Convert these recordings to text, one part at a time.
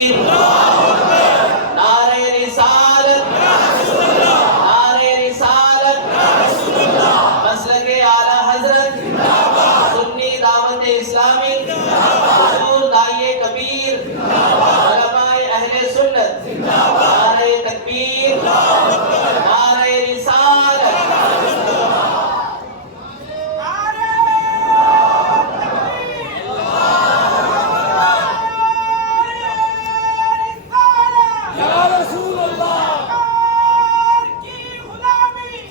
نعرہ رسالت، نعرہ رسالت، مسلک اعلیٰ حضرت، سنی دعوت اسلامی، حضور داعیہ کبیر، علماء اہل سنت، نعرہ تکبیر، نعرہ رسالت۔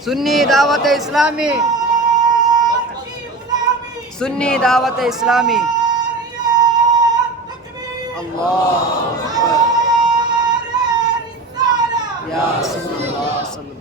سنی دعوت اسلامی، سنی دعوت اسلامی، اللہ یا رسول اللہ صلی اللہ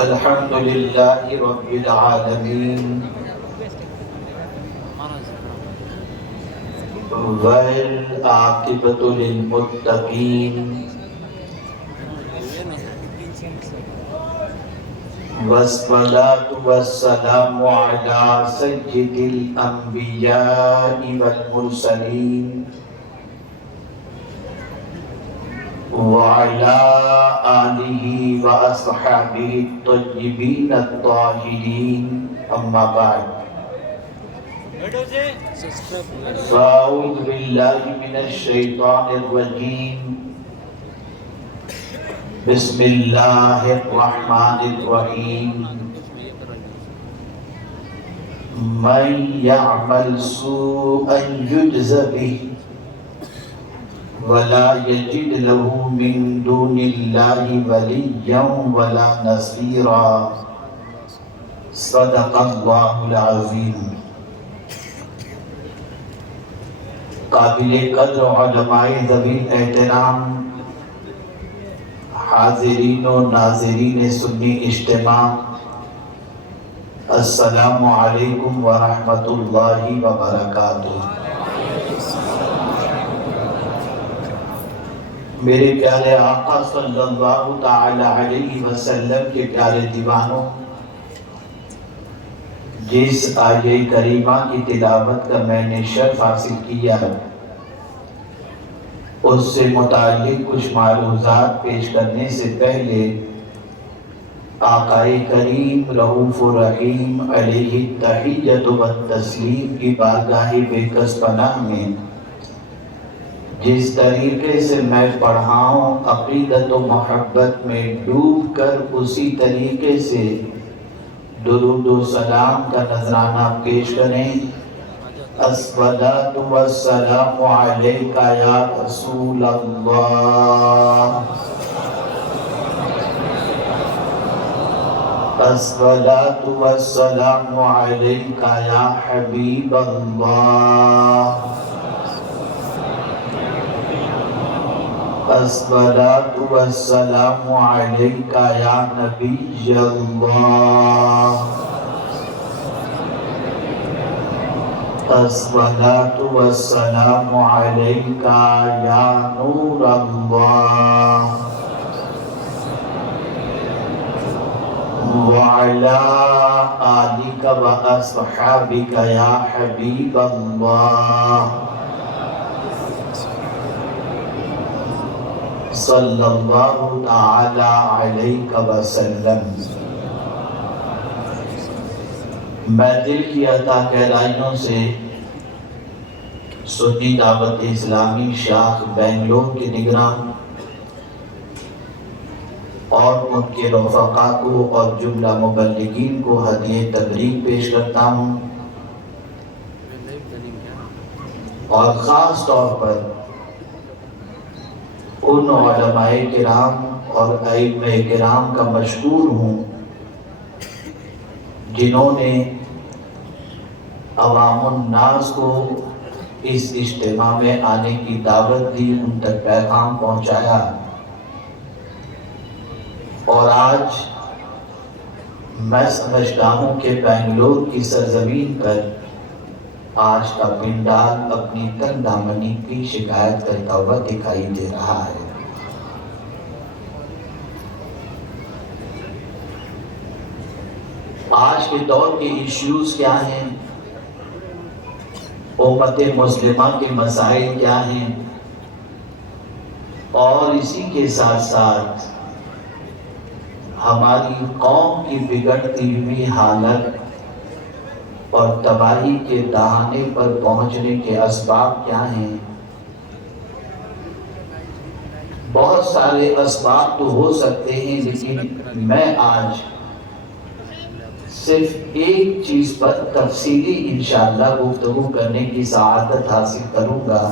الحمد للہ رب العالمین والعاقبۃ للمتقین والصلاة والسلام علی سید الانبیاء والمرسلین وعلى آلہ واصحابہ الطیبین الطاہرین اما بعد فاعوذ باللہ من الشیطان الرجیم بسم اللہ الرحمن الرحیم من یعمل سوءا یجز بہ ولا یجد له من دون اللہ ولیا ولا نصیرا صدق اللہ العظیم۔ قابل قدر علماء ذوی احترام، حاضرین و ناظرین سنی اجتماع، السلام علیکم ورحمۃ اللہ وبرکاتہ۔ میرے پیارے آقا صلی اللہ تعالی علیہ وسلم کے پیارے دیوانوں، جس آیہ کریمہ کی تلاوت کا میں نے شرف حاصل کیا ہے، اس سے متعلق کچھ معروضات پیش کرنے سے پہلے آقا کریم رؤوف الرحیم علیہ التحیۃ والتسلیم کی بارگاہ بے کس پناہ میں جس طریقے سے میں پڑھا ہوں، عقیدت و محبت میں ڈوب کر اسی طریقے سے درود و سلام کا نذرانہ پیش کریں۔ الصلاۃ والسلام علیک یا رسول اللہ، الصلاۃ والسلام علیک یا حبیب اللہ، الصلاۃ والسلام علیک یا نبی اللہ، الصلاۃ والسلام علیک یا نور اللہ، وعلی آلک واصحابک یا حبیب اللہ، صلی اللہ تعالی علیہ وسلم۔ میں دل کی عطا گہرائیوں سے سنی دعوت اسلامی شاخ بنگلور کے نگراں اور ان کے رفقاء کو اور جملہ مبلغین کو ہدیہ تبریک پیش کرتا ہوں، اور خاص طور پر ان علماء کرام اور ائمہ کرام کا مشکور ہوں جنہوں نے عوام الناس کو اس اجتماع میں آنے کی دعوت دی، ان تک پیغام پہنچایا، اور آج میں سمجھتا ہوں کہ بنگلور کی سرزمین پر آج کا پنڈال اپنی تن دامنی کی شکایت کرتا ہوا دکھائی دے رہا ہے۔ آج کے دور کے ایشوز کیا ہیں، امت مسلمہ کے مسائل کیا ہیں، اور اسی کے ساتھ ساتھ ہماری قوم کی بگڑتی ہوئی حالت اور تباہی کے دہانے پر پہنچنے کے اسباب کیا ہیں۔ بہت سارے اسباب تو ہو سکتے ہیں، لیکن میں آج صرف ایک چیز پر تفصیلی انشاءاللہ گفتگو کرنے کی سعادت حاصل کروں گا،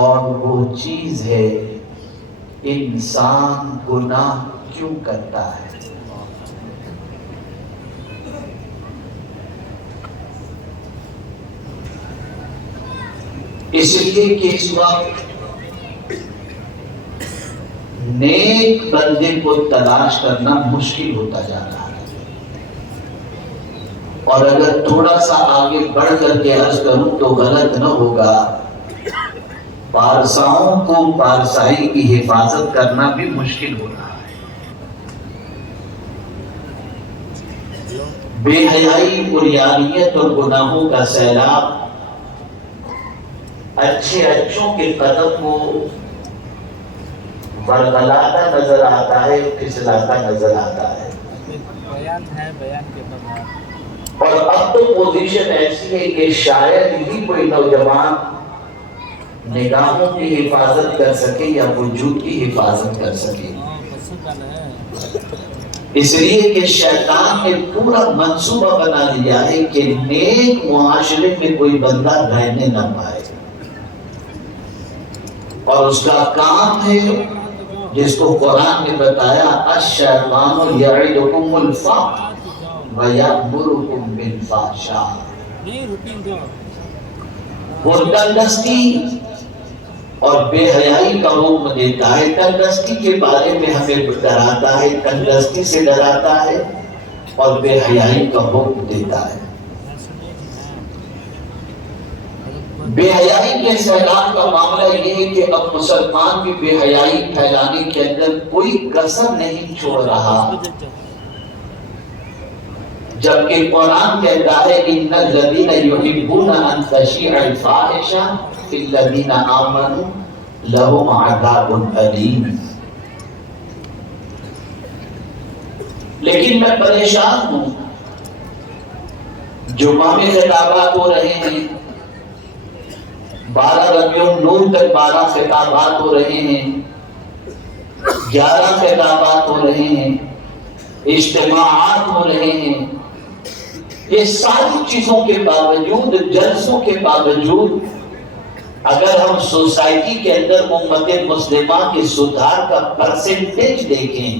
اور وہ چیز ہے انسان گناہ کیوں کرتا ہے۔ اس لیے کہ اس وقت نیک بندے کو تلاش کرنا مشکل ہوتا جا رہا ہے، اور اگر تھوڑا سا آگے بڑھ کر کے عرض کروں تو غلط نہ ہوگا، پارساؤں کو پارسائی کی حفاظت کرنا بھی مشکل ہو رہا ہے۔ بے حیائی، عریانیت اور گناہوں کا سیلاب اچھے اچھوں کے قدم کو ورغلاتا نظر آتا ہے، پھسلاتا نظر آتا ہے۔ اور اب تو پوزیشن ایسی ہے کہ شاید ہی کوئی نوجوان نگاہوں کی حفاظت کر سکے یا وجود کی حفاظت کر سکے، اس لیے کہ شیطان نے پورا منصوبہ بنا لیا ہے کہ نیک معاشرے میں کوئی بندہ رہنے نہ پائے، اور اس کا کام ہے جس کو قرآن نے بتایا، الشیطان یعدکم الفقر وَيَأْمُرُكُمْ بِالْفَحْشَاءِ، وہ تنگدستی اور بے حیائی کا حکم دیتا ہے۔ تنگدستی کے بارے میں ہمیں ڈراتا ہے، تنگدستی سے ڈراتا ہے، اور بے حیائی کا حکم دیتا ہے۔ بے حیائی کے سیلاب کا معاملہ یہ ہے کہ اب مسلمان بھی بے حیائی پھیلانے کے اندر کوئی کسر نہیں چھوڑ رہا، جبکہ قرآن کہتا ہے ان الذین یحبون ان تشیع الفاحشہ فی الذین آمنوا لہم عذاب الیم۔ لیکن میں پریشان ہوں، جمعہ میں خطابات ہو رہے ہیں، 12 ربیع النور تک 12 خطابات ہو رہے ہیں، 11 خطابات ہو رہے ہیں، اجتماعات ہو رہے ہیں، یہ ساری چیزوں کے باوجود، جلسوں کے باوجود، اگر ہم سوسائٹی کے اندر امت مسلمہ کے سدھار کا پرسنٹیج دیکھیں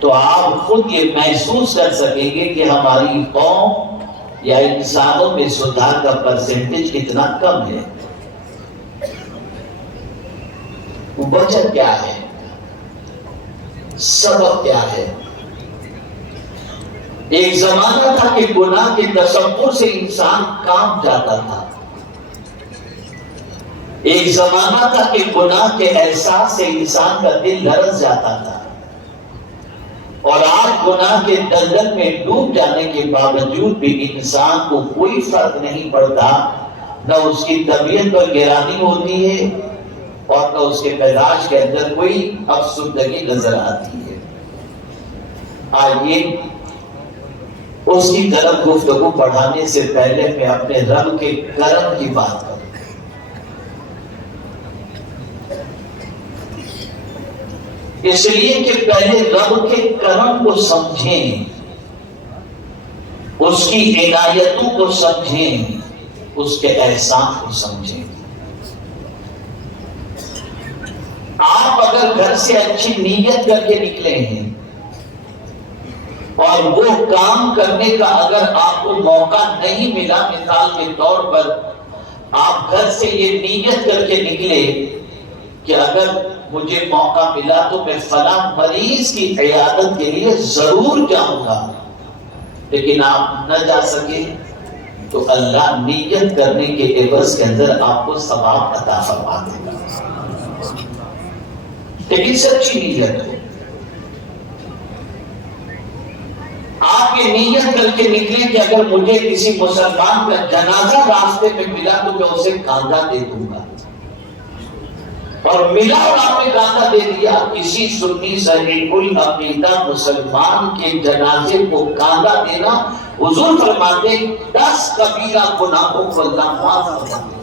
تو آپ خود یہ محسوس کر سکیں گے کہ ہماری قوم یا انسانوں میں سدھار کا پرسنٹیج کتنا کم ہے۔ وجہ کیا ہے؟ سبب کیا ہے؟ ایک زمانہ تھا کہ گناہ کے تصور سے انسان کام جاتا تھا، ایک زمانہ تھا کہ گناہ کے احساس سے انسان کا دل لرز جاتا تھا، اور آج گناہ کے دلدل میں ڈوب جانے کے باوجود بھی انسان کو کوئی فرق نہیں پڑتا، نہ اس کی طبیعت پر گرانی ہوتی ہے اور نہ اس کے مزاج کے اندر کوئی افسردگی نظر آتی ہے۔ آئیے اس کی طرف گفتگو بڑھانے سے پہلے میں اپنے رب کے کرم کی بات کروں۔ اس لیے کہ پہلے رب کے کرم کو سمجھیں، اس کی عنایتوں کو سمجھیں، اس کے احسان کو سمجھیں۔ آپ اگر گھر سے اچھی نیت کر کے نکلے ہیں اور وہ کام کرنے کا اگر آپ کو موقع نہیں ملا، مثال کے طور پر آپ گھر سے یہ نیت کر کے نکلے کہ اگر مجھے موقع ملا تو میں فلاں مریض کی عیادت کے لیے ضرور جاؤں گا، لیکن آپ نہ جا سکے، تو اللہ نیت کرنے کے عوض کے اندر آپ کو ثواب عطا فرما دے گا، لیکن سچی نیت ہو۔ آپ یہ نیت کر کے نکلے کہ اگر مجھے کسی مسلمان کا جنازہ راستے میں ملا تو میں اسے کاندھا دے دوں گا، اور ملا اور آپ نے کاندھا دے دیا۔ کسی سنی صحیح العقیدہ مسلمان کے جنازے کو کاندھا دینا، حضور فرماتے 10 کبیرہ گناہوں کو اللہ معاف فرما دے۔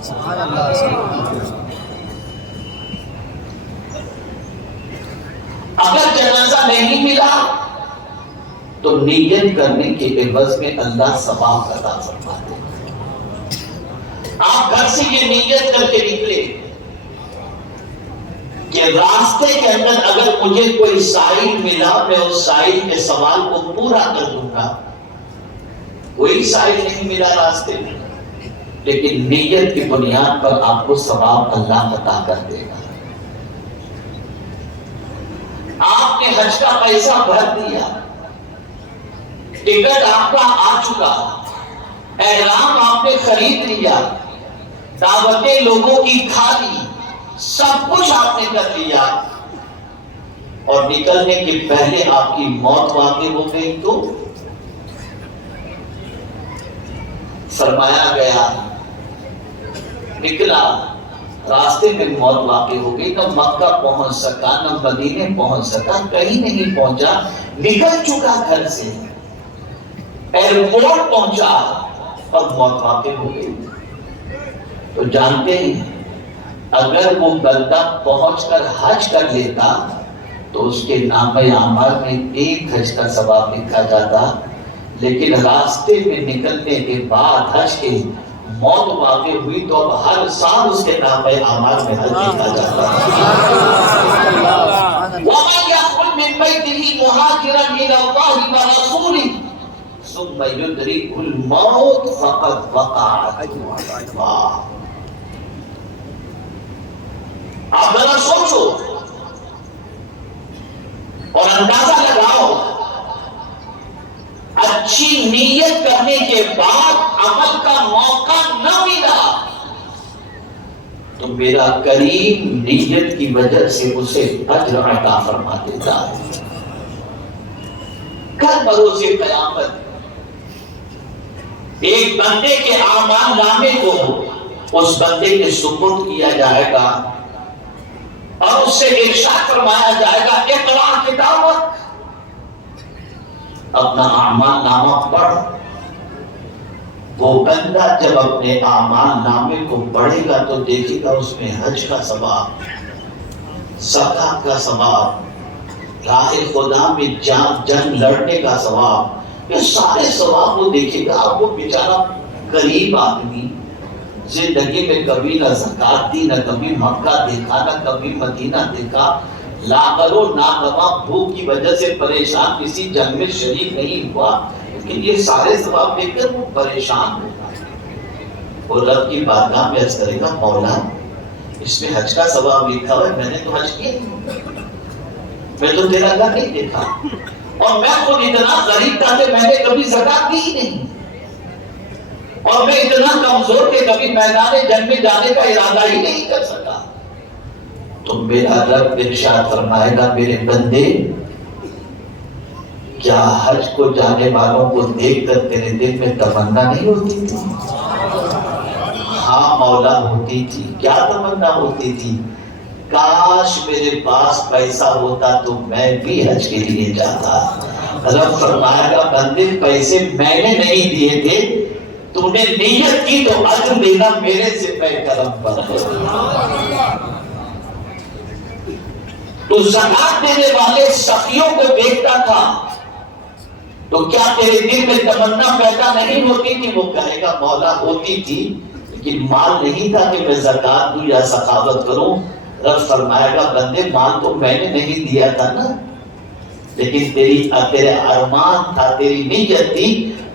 اگر جنازہ نہیں ملا تو نیت کرنے کے عوض میں اللہ ثواب عطا فرما دے۔ آپ گھر سے یہ نیت کر کے نکلے کہ راستے کے اندر اگر مجھے کوئی سائل ملا میں اس سائل کے سوال کو پورا کر دوں گا۔ کوئی سائل نہیں ملا راستے میں، لیکن نیت کی بنیاد پر آپ کو ثواب اللہ عطا کر دے گا۔ آپ نے حج کا پیسہ بھر دیا، ٹکٹ آپ کا آ چکا، احرام آپ نے خرید لیا، دعوتیں لوگوں کی کھا لی، سب کچھ آپ نے کر لیا، اور نکلنے کے پہلے آپ کی موت واقع ہو گئی تو فرمایا گیا نکلا، راستے میں موت واقع ہو گئی، نہ مکہ پہنچ سکا نہ مدینے پہنچ سکا، کہیں نہیں پہنچا، نکل چکا گھر سے، ایئرپورٹ پہنچا اور موت واقع ہو گئی۔ تو جانتے ہیں اگر وہ بندہ پہنچ کر حج کر لیتا تو اس کے نام اعمال میں 1 حج کا ثواب لکھا جاتا، لیکن راستے میں نکلنے کے بعد حج کے موت واقع ہوئی تو اب ہر سال اس کے نام اعمال میں حج لکھا جاتا ہے۔ وَمَنْ يَخْرُجْ مِنْ بَيْتِهِ مُهَاجِرًا إِلَى اللَّهِ وَرَسُولِهِ ثم يدرك الموت فقد وقع أجره الله۔ آپ ذرا سوچو اور اندازہ لگاؤ، اچھی نیت کرنے کے بعد عمل کا موقع نہ ملا تو میرا کریم نیت کی وجہ سے اسے اجر عطا فرما دیتا ہے۔ کل بروز قیامت ایک بندے کے اعمال نامے کو اس بندے کے سپرد کیا جائے گا اور اس سے ارشاد فرمایا جائے گا اقرا کتابک، اپنا اعمال نامہ پڑھ۔ وہ بندہ جب اپنے اعمال نامے کو پڑھے گا تو دیکھے گا اس میں حج کا ثواب، زکات کا ثواب، راہ خدا میں جنگ لڑنے کا ثواب، یہ سارے ثواب وہ دیکھے گا۔ وہ بیچارہ غریب آدمی، زندگی میں کبھی نہ زکات دی، نہ کبھی مکہ دیکھا، نہ کبھی مدینہ دیکھا، لاغر و ناغوا بھوک کی وجہ سے پریشان، کسی جنگ میں شریک نہیں ہوا، لیکن یہ سارے ثواب دیکھ کر وہ پریشان ہوگا۔ وہ رب کی بارگاہ میں عرض کرے گا مولا اس میں حج کا ثواب لکھا ہوا ہے، میں نے تو حج کیا، میں تو تیرا گھر نہیں دیکھا، اور میں خود اتنا غریب تھا کہ میں نے کبھی زکات دی ہی نہیں، اور میں اتنا کمزور کہ کبھی میدان جنگ میں جانے کا ارادہ ہی نہیں کر سکا۔ تو میرا رب ارشاد فرمائے گا میرے بندے کیا حج کو جانے والوں کو دیکھ کر تیرے دل میں تمنا نہیں ہوتی تھی؟ ہاں مولا ہوتی تھی۔ کیا تمنا ہوتی تھی؟ کاش میرے پاس پیسہ ہوتا تو میں بھی حج کے لیے جاتا۔ رب فرمائے گا بندے پیسے میں نے نہیں دیے تھے، تو نے نیت کی تو اجر دینا میرے سے میں کرم پر ہے۔ تو زکات دینے والے سخیوں کو دیکھتا تھا تو کیا تیرے دل میں تمنا پیدا نہیں ہوتی تھی؟ وہ کہے گا مولا ہوتی تھی، لیکن مال نہیں تھا کہ میں زکات دوں یا سخاوت کروں۔ رب فرمائے گا بندے مال تو میں نے نہیں دیا تھا نا، لیکن تیرے ارمان تھا، تیری نیت تھی،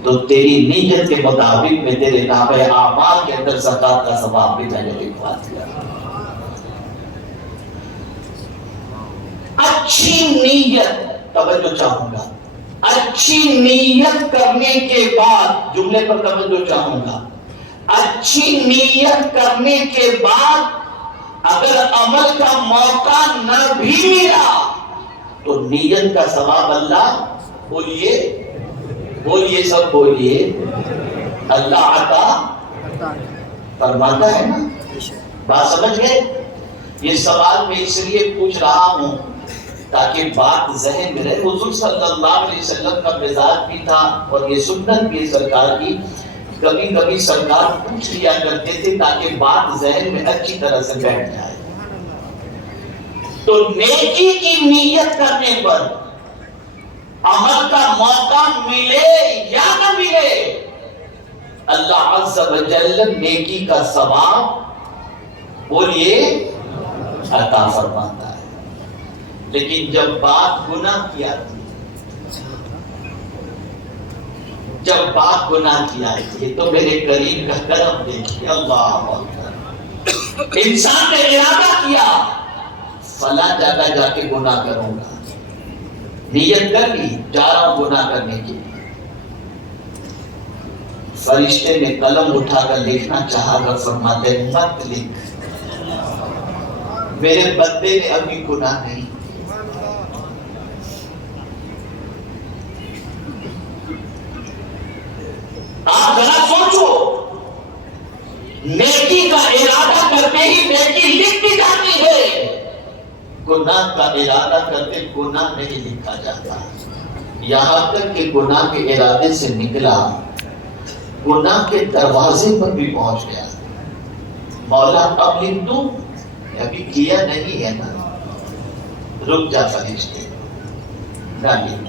تو تیری نیت کے مطابق میں تیرے نام اعمال کے اندر زکات کا ثواب بھی میں نے لکھوا دیا۔ اچھی نیت، توجہ چاہوں گا، اچھی نیت کرنے کے بعد، جملے پر توجہ چاہوں گا، اچھی نیت کرنے کے بعد اگر عمل کا موقع نہ بھی ملا تو نیت کا ثواب اللہ، بولیے سب بولیے، اللہ عطا فرماتا ہے نا۔ بات سمجھ گئے؟ یہ سوال میں اس لیے پوچھ رہا ہوں تاکہ بات ذہن میں رہے۔ حضور صلی اللہ علیہ وسلم کا مزاج بھی تھا اور یہ سنت بھی سرکار کی، کبھی کبھی سرکار پوچھ لیا کرتے تھے تاکہ بات ذہن میں اچھی طرح سے بیٹھ جائے۔ تو نیکی کی نیت کرنے پر عمل کا موقع ملے یا نہ ملے، اللہ عز و جل نیکی کا ثواب، بولیے، عطا فرماتا ہے۔ لیکن جب بات گناہ کی آتی ہے، جب بات گناہ کی آتی ہے تو میرے کریم کا کرم دیکھیے، اللہ اکبر، انسان نے ارادہ کیا فلاں جگہ جا کے گناہ کروں گا، نیت کر لی، جا رہا ہوں گناہ کرنے کے لیے، فرشتے نے قلم اٹھا کر لکھنا چاہا کر فرماتے مت لکھ، میرے بندے نے ابھی گناہ نہیں۔ آپ ذرا سوچو، نیکی کا ارادہ کرتے ہی نیکی لکھ دی جاتی ہے، گناہ کا ارادہ کرتے گناہ نہیں لکھا جاتا، یہاں تک کہ گناہ کے ارادے سے نکلا، گناہ کے دروازے پر بھی پہنچ گیا، مولا اب لکھ دوں، ابھی کیا نہیں ہے نا، رک جا فرشتے، نہ لکھ۔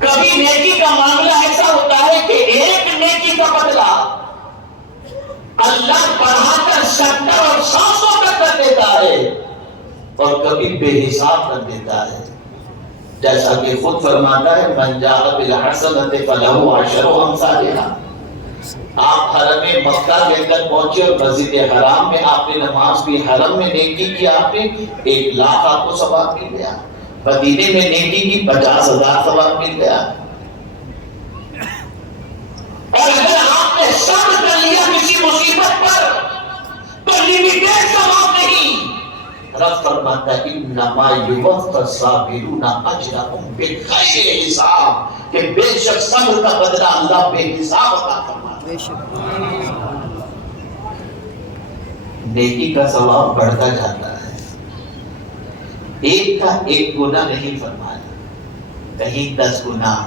کبھی نیکی کا معاملہ ایسا ہوتا ہے کہ ایک نیکی کا بدلہ اللہ بڑھا کر 70 اور 700 تک کر دیتا ہے، اور کبھی بے حساب کر دیتا ہے، جیسا کہ خود فرماتا ہے من جاء بالحسنۃ فلہ عشر امثالھا۔ آپ حرم مکہ کے اندر پہنچے اور مسجد حرام میں آپ نے نماز بھی، حرم میں نیکی کی آپ نے 1,00,000 آپ کو ثواب مل گیا، مدینے میں نیکی کی 50,000 ثواب مل گیا، اور اگر آپ نے صبر کر لیا کسی مصیبت پر تو لمیٹڈ ثواب نہیں، رب فرماتا ہے انما یوفی الصابرون اجرهم بغیر حساب، کہ بے شک صبر کا بدلہ اللہ بے حساب عطا فرماتا ہے۔ نیکی کا ثواب بڑھتا جاتا ہے، ایک کا ایک گناہ نہیں فرمایا، کہیں 10 گناہ،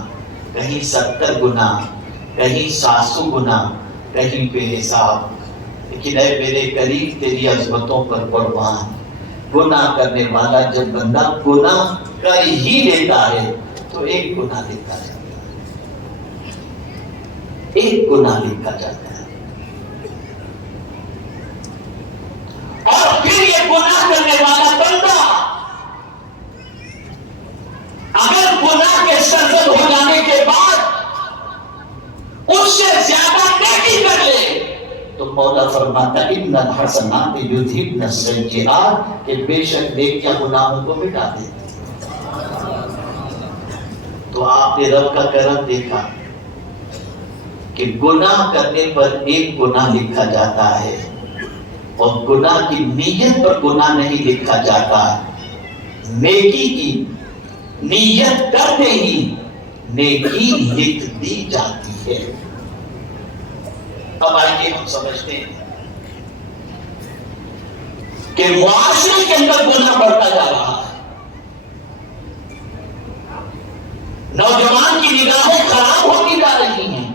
کہیں 70 گناہ، کہیں 700 گناہ، کہیں بے حساب۔ لیکن اے میرے قریب تیری عظمتوں پر قربان، گناہ کرنے والا جب بندہ گناہ کر ہی لیتا ہے تو ایک گناہ لکھا جاتا ہے، ایک گناہ لکھا جاتا ہے، اور پھر یہ گناہ کرنے والا بندہ اگر گناہ کے سرزد ہو جانے کے بعد اس سے زیادہ نیکی کر لے تو مولا فرماتا ہے ان الحسنات یذہبن السیئات، کہ بے شک نیکیاں گناہوں کو مٹا دیتی۔ تو آپ نے رب کا کرم دیکھا کہ گناہ کرنے پر ایک گناہ لکھا جاتا ہے، اور گناہ کی نیت پر گناہ نہیں لکھا جاتا، نیکی کی نیت کرتے ہی نیکی لکھ دی جاتی ہے۔ اب آئیے ہم سمجھتے ہیں کہ معاشرے کے اندر گناہ بڑھتا جا رہا ہے، نوجوان کی نگاہیں خراب ہوتی جا رہی ہیں،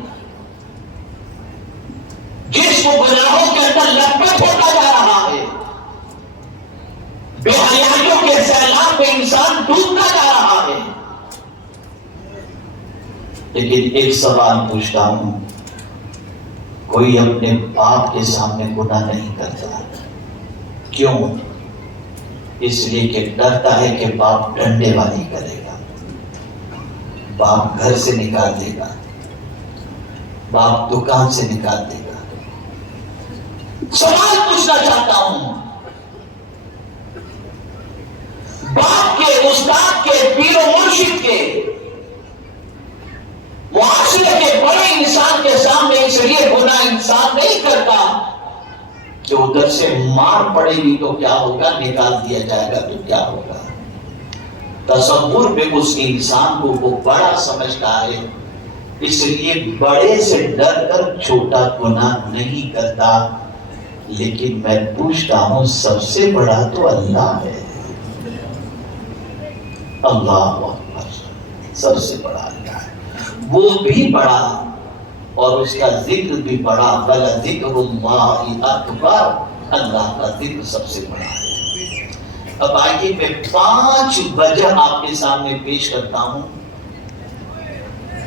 جسم گناہوں کے اندر لپٹ ہوتا جا رہا ہے، بے حیائیوں کے سیلاب میں انسان ڈوبتا جا رہا ہے۔ لیکن ایک سوال پوچھتا ہوں، کوئی اپنے باپ کے سامنے گناہ نہیں کرتا، کیوں؟ اس لیے کہ ڈرتا ہے کہ باپ ڈنڈے والی کرے گا، باپ گھر سے نکال دے گا، باپ دکان سے نکال دے گا۔ سوال پوچھنا چاہتا ہوں، باپ کے، استاد کے، پیر و مرشد کے، معاشرے کے بڑے انسان کے سامنے اس لیے گناہ انسان نہیں کرتا کہ ادھر سے مار پڑے گی تو کیا ہوگا، نکال دیا جائے گا تو کیا ہوگا۔ تصور میں اس انسان کو وہ بڑا سمجھتا ہے، اس لیے بڑے سے ڈر کر چھوٹا گناہ نہیں کرتا۔ لیکن میں پوچھتا ہوں، سب سے بڑا تو اللہ ہے، اللہ اکبر، سب سے بڑا اللہ ہے، وہ بھی بڑا اور اس کا ذکر بھی بڑا، وَلَذِكْرُ اللَّهِ أَكْبَرُ، اللہ کا ذکر سب سے بڑا ہے۔ اب آئیے میں 5 وجہ آپ کے سامنے پیش کرتا ہوں،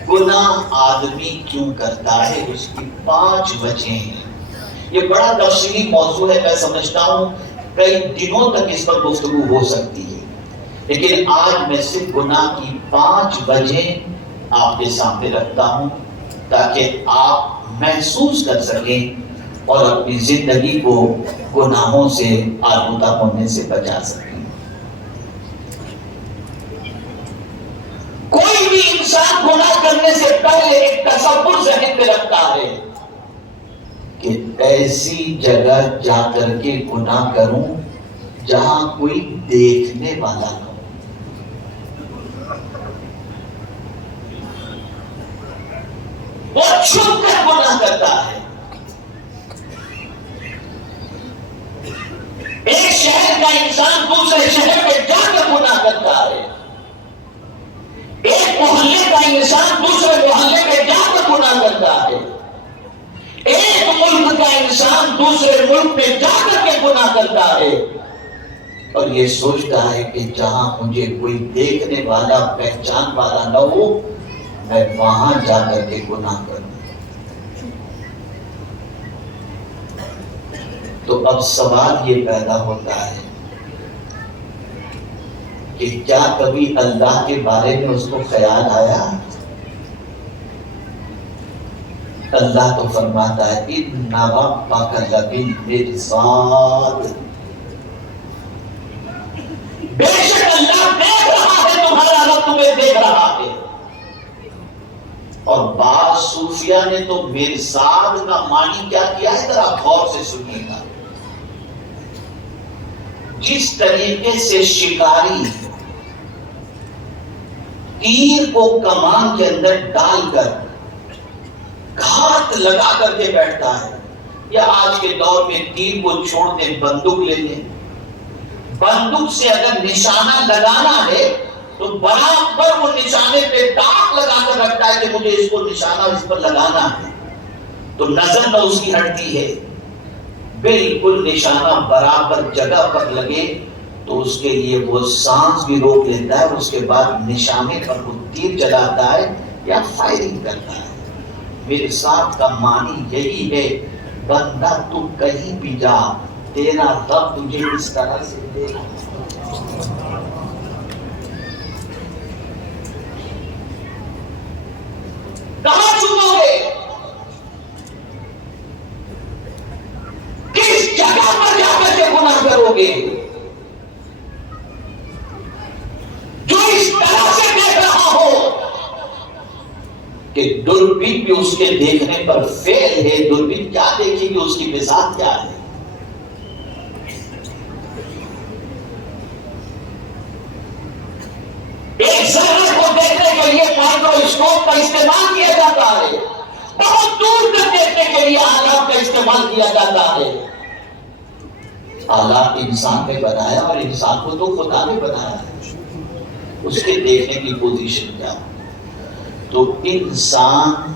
گناہ آدمی کیوں کرتا ہے، اس کی 5 وجہ ہیں۔ یہ بڑا تفصیلی موضوع ہے، میں سمجھتا ہوں کئی دنوں تک اس پر گفتگو ہو سکتی ہے، لیکن آج میں صرف گناہ کی 5 وجہ آپ کے سامنے رکھتا ہوں تاکہ آپ محسوس کر سکیں اور اپنی زندگی کو گناہوں سے، آلودہ ہونے سے بچا سکیں۔ کوئی بھی انسان گناہ کرنے سے پہلے ایک تصور ذہن میں رکھتا ہے کہ ایسی جگہ جا کر کے گناہ کروں جہاں کوئی دیکھنے والا نہ ہو۔ وہ چھپ کر گناہ کرتا ہے۔ ایک شہر کا انسان دوسرے شہر میں جا کر گناہ کرتا ہے، ایک محلے کا انسان دوسرے محلے میں جا کر گناہ کرتا ہے، ایک ملک کا انسان دوسرے ملک میں جا کر کے گناہ کرتا ہے، اور یہ سوچتا ہے کہ جہاں مجھے کوئی دیکھنے والا، پہچان والا نہ ہو، میں وہاں جا کر کے گناہ کروں۔ تو اب سوال یہ پیدا ہوتا ہے کہ کیا کبھی اللہ کے بارے میں اس کو خیال آیا؟ اللہ تو فرماتا ہے اِنَّ رَبَّكَ لَبِالْمِرْصَادِ، بے شک اللہ دیکھ رہا ہے، تمہارا رب تمہیں دیکھ رہا ہے۔ اور بعض صوفیہ نے تو مرصاد کا معنی کیا کیا ہے، ذرا غور سے سنیے گا۔ جس طریقے سے شکاری تیر کو کمان کے اندر ڈال کر گھات لگا کر کے بیٹھتا ہے، یا آج کے دور میں تیر کو چھوڑ دیں، بندوق لے لیں، بندوق سے اگر نشانہ لگانا ہے تو برابر وہ نشانے پہ داغ لگا کر رکھتا ہے کہ مجھے اس کو نشانہ اس پر لگانا ہے، تو نظر نہ اس کی ہٹتی ہے، بالکل نشانہ برابر جگہ پر لگے تو اس کے لیے وہ سانس بھی روک لیتا ہے، اس کے بعد نشانے پر وہ تیر چلاتا ہے یا فائرنگ کرتا ہے۔ مرصاد کا معنی یہی ہے، بندہ تو کہیں بھی جا، تیرا رب تجھے اس طرح سے دیکھا۔ کہاں چھپو گے؟ کس جگہ پر جا کر کے گناہ کرو گے؟ جو اس طرح سے دیکھ رہا ہو کہ دوربین بھی اس کے دیکھنے پر فیل ہے، دوربین کیا دیکھے گی، اس کی مثال کیا ہے؟ ایک ذرے کو دیکھنے کے لیے مائکروسکوپ کا استعمال کیا جاتا ہے، بہت دور تک دیکھنے کے لیے آلات کا استعمال کیا جاتا ہے۔ آلات انسان نے بنایا اور انسان کو تو خدا نے بنایا ہے، اس کے دیکھنے کی پوزیشن کیا؟ تو انسان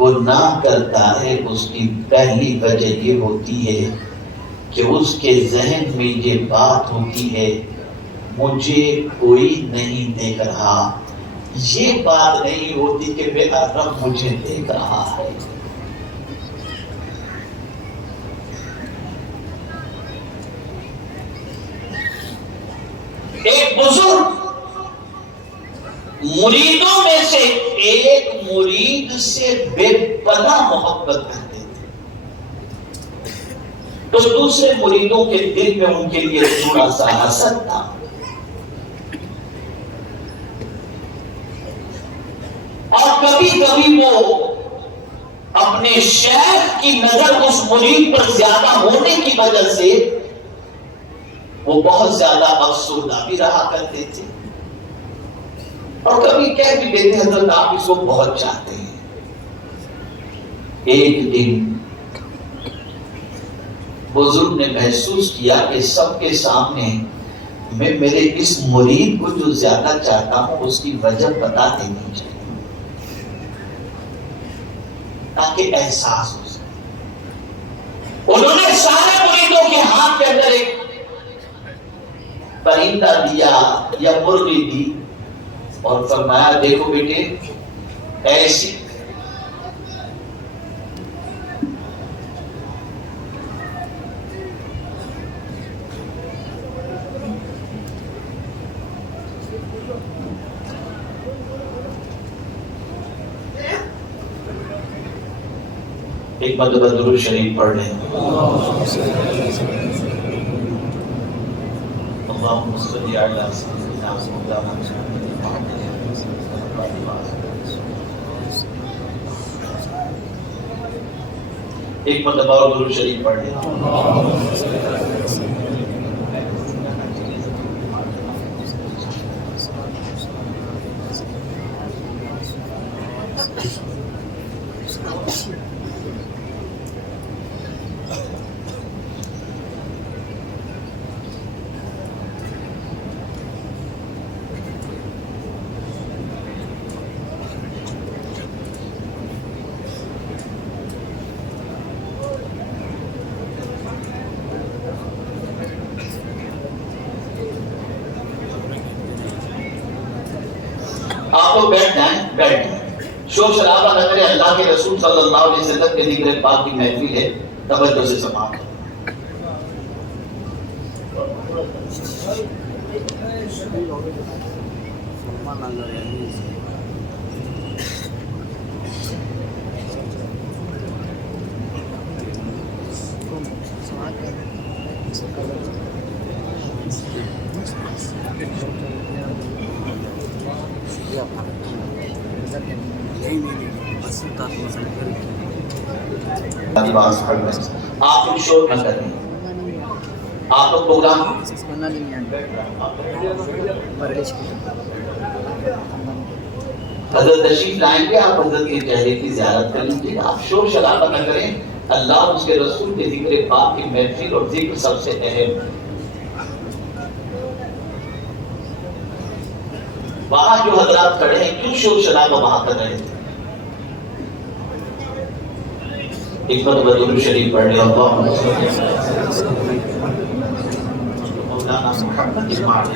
گناہ کرتا ہے، اس کی پہلی وجہ یہ ہوتی ہے کہ اس کے ذہن میں یہ بات ہوتی ہے مجھے کوئی نہیں دیکھ رہا، یہ بات نہیں ہوتی کہ میرا رب مجھے دیکھ رہا ہے۔ مریدوں میں سے ایک مرید سے بے پناہ محبت کرتے تھے، تو دوسرے مریدوں کے دل میں ان کے لیے تھوڑا سا حسد تھا۔ اور کبھی کبھی وہ اپنے شیخ کی نظر اس مرید پر زیادہ ہونے کی وجہ سے وہ بہت زیادہ افسردہ بھی رہا کرتے تھے، اور کبھی کہہ بھی دیتے حضرت آپ اس کو بہت چاہتے ہیں۔ ایک دن بزرگ نے محسوس کیا کہ سب کے سامنے میں میرے اس مرید کو جو زیادہ چاہتا ہوں اس کی وجہ بتا دینی چاہیے تاکہ احساس ہو سکے۔ انہوں نے سارے مریدوں کے ہاتھ کے اندر ایک پرندہ دیا یا مرغی دی اور فرمایا دیکھو بیٹے ایسی ایک مرتبہ درود شریف پڑھ لیں۔ اللہم صلی علی سیدنا محمد۔ ایک مرتبہ اور درود شریف پڑھ لیں۔ آپ کو بیٹھ جائیں، بیٹھ جائیں، شور شرابہ نہ کریں، اللہ کے رسول صلی اللہ علیہ وسلم کے ذکر پاک کی محفل ہے، توجہ سے سماعت کریں۔ آپ لوگ شور نہ کریں، آپ لوگ پروگرام حضرت تشریف لائیں گے، آپ حضرت کے چہرے کی زیارت کر لیجیے، آپ شور شرابہ نہ کریں، اللہ اس کے رسول کے ذکر پاک کی محفل اور ذکر سب سے اہم ہے۔ وہاں جو حضرات کھڑے ہیں کیوں شور شرابہ وہاں کر رہے تھے؟ ایک مرتبہ درود شریف پڑھ لیں۔ اللہم مولانا محمد معاذ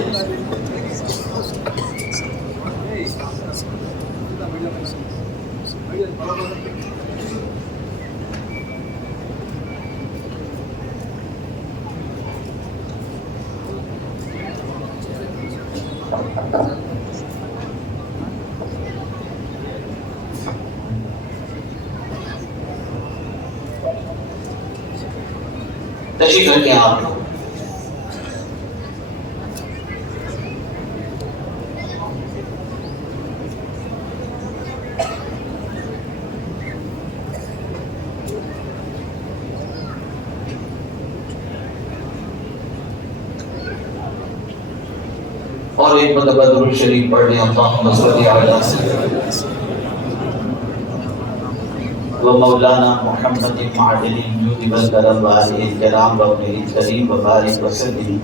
تشریف رکھیں آپ لوگ۔ اور ایک مرتبہ درود شریف پڑھ لیں۔ اللہم صلی علی سیدنا و مولانا محمد معدل الجود والکرم والہ الکرام وابنہ الکریم وبارک وسلم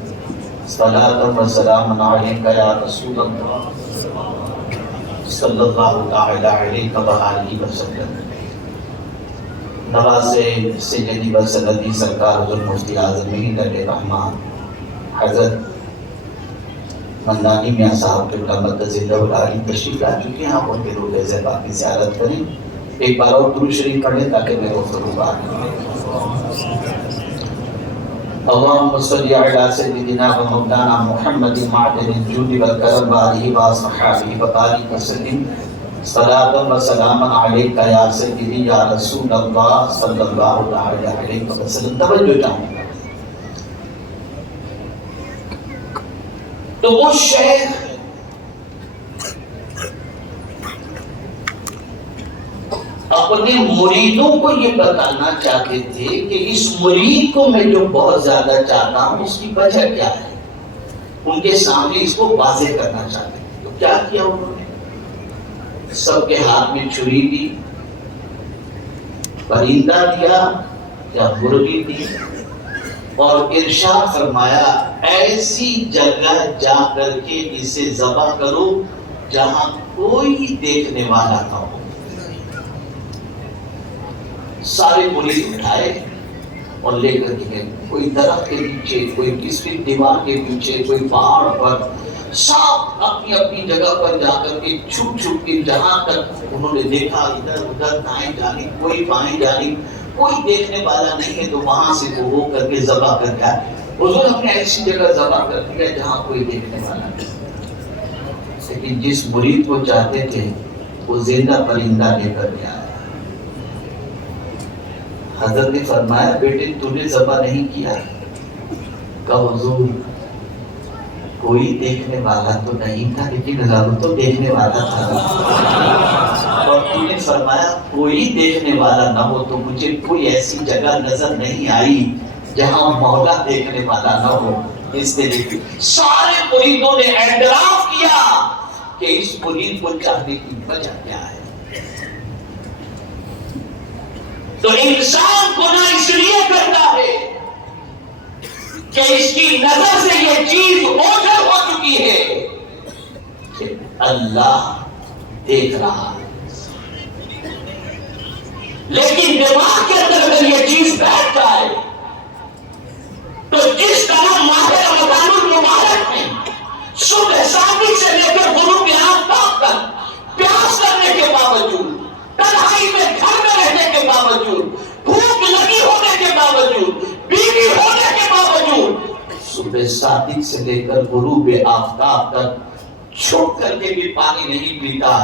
صلاۃ و سلام علیک یا رسول اللہ صلی اللہ تعالی علیہ وآلہ وسلم۔ نواز سیدی و سندی سرکار حضرت مفتی اعظم ہند علیہ رحمان حضرت مندانی میاں صاحب کے مقدس العالی تشریف لا چکے ہیں، آپ ان کے روضہ زیبا کی زیارت کریں۔ ایک بار اور درود شریف پڑھیں تاکہ میں گفتگو بات کروں۔ اللهم صل على سيدنا ومولانا محمد معدن الجود والكرم وآله وصحبه وبارك وسلم صلاة وسلاما عليك يا سيدي يا رسول اللہ صلی اللہ علیہ وسلم. توجہ چاہوں گا. تو وہ شیخ اپنے مریدوں کو یہ بتانا چاہتے تھے کہ اس مرید کو میں جو بہت زیادہ چاہتا ہوں اس کی وجہ کیا ہے. ان کے سامنے اس کو واضح کرنا چاہتے تھے. تو کیا کیا انہوں نے؟ سب کے ہاتھ میں چھری دی, پرندہ دیا یا مرغی دی, اور ارشاد فرمایا ایسی جگہ جا کر کے اسے ذبح کرو جہاں کوئی دیکھنے والا نہ ہو. سارے مرید اٹھائے اور لے کر گئے, کوئی درخت کے پیچھے, کوئی کسی دیوار کے پیچھے, کوئی پہاڑ پر, سب اپنی اپنی جگہ پر جا کر کے چھپ چھپ کے جہاں تک انہوں نے دیکھا ادھر ادھر دائیں جانب کوئی بائیں جانب کوئی دیکھنے والا نہیں ہے, تو وہاں سے وہ ہو کر کے ذبح کر گیا. حضور نے ایسی جگہ ذبح کر دیا جہاں کوئی دیکھنے والا نہیں. لیکن جس مرید کو چاہتے تھے وہ زندہ پرندہ لے کر گیا. حضرت نے فرمایا بیٹے تو نے ذبح نہیں کیا. کہا حضور کوئی دیکھنے والا تو نہیں تھا لیکن رب تو دیکھنے والا تھا. اور تو نے فرمایا کوئی دیکھنے والا نہ ہو تو مجھے کوئی ایسی جگہ نظر نہیں آئی جہاں مولا دیکھنے والا نہ ہو. اس نے دیکھی. سارے مریدوں نے اعتراف کیا کہ اس مرید کو چاہنے کی وجہ کیا ہے. تو انسان گناہ اس لیے کرتا ہے کہ اس کی نظر سے یہ چیز اوجھل ہو چکی ہے کہ اللہ دیکھ رہا ہے. لیکن دماغ کے اندر اگر یہ چیز بیٹھ جائے تو جس طرح ماہ رمضان المبارک میں صبح صادق سے لے کر غروب آفتاب تک پیاس کرنے کے باوجود, تنہائی میں گھر میں رہنے کے باوجود, بھوک لگی ہونے کے باوجود, بیوی ہونے کے باوجود, صبح صادق سے لے کر غروب آفتاب تک چھپ کر کے بھی پانی نہیں پیتا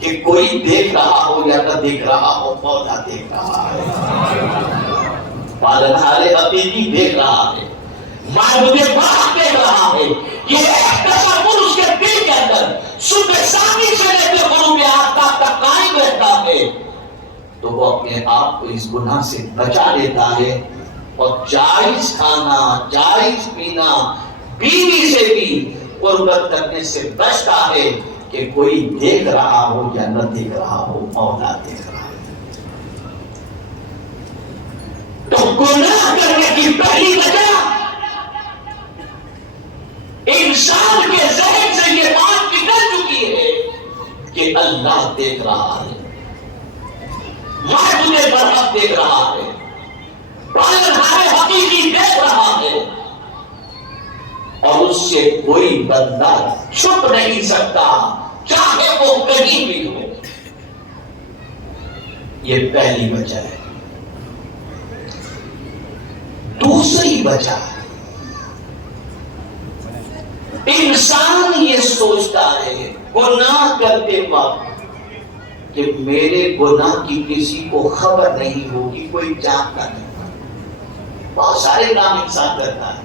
کہ کوئی دیکھ رہا ہو یا نہ دیکھ رہا ہو, مولا دیکھ رہا ہے. پالنہار حقیقی دیکھ رہا ہے, معبود باق دیکھ رہا ہے. یہ ایک تصور اس کے دل کے اندر صبح صادق سے لے کر غروب آفتاب تک قائم رہتا ہے, تو وہ اپنے آپ کو اس گناہ سے بچا لیتا ہے اور جائز کھانا, جائز پینا, بیوی سے بھی قربت کرنے سے بچتا ہے کہ کوئی دیکھ رہا ہو یا نہ دیکھ رہا ہو, مولا دیکھ رہا ہے. تو گناہ کرنے کی پہلی وجہ انسان کے ذہن سے یہ بات نکل چکی ہے کہ اللہ دیکھ رہا ہے, معبود برحق دیکھ رہا ہے, پالنہار حقیقی دیکھ رہا ہے, اور اس سے کوئی بندہ چھپ نہیں سکتا چاہے وہ کہیں بھی ہو. یہ پہلی وجہ ہے. دوسری وجہ انسان یہ سوچتا ہے گناہ کرتے وقت کہ میرے گناہ کی کسی کو خبر نہیں ہوگی, کوئی جانتا نہیں. بہت سارے کام انسان کرتا ہے,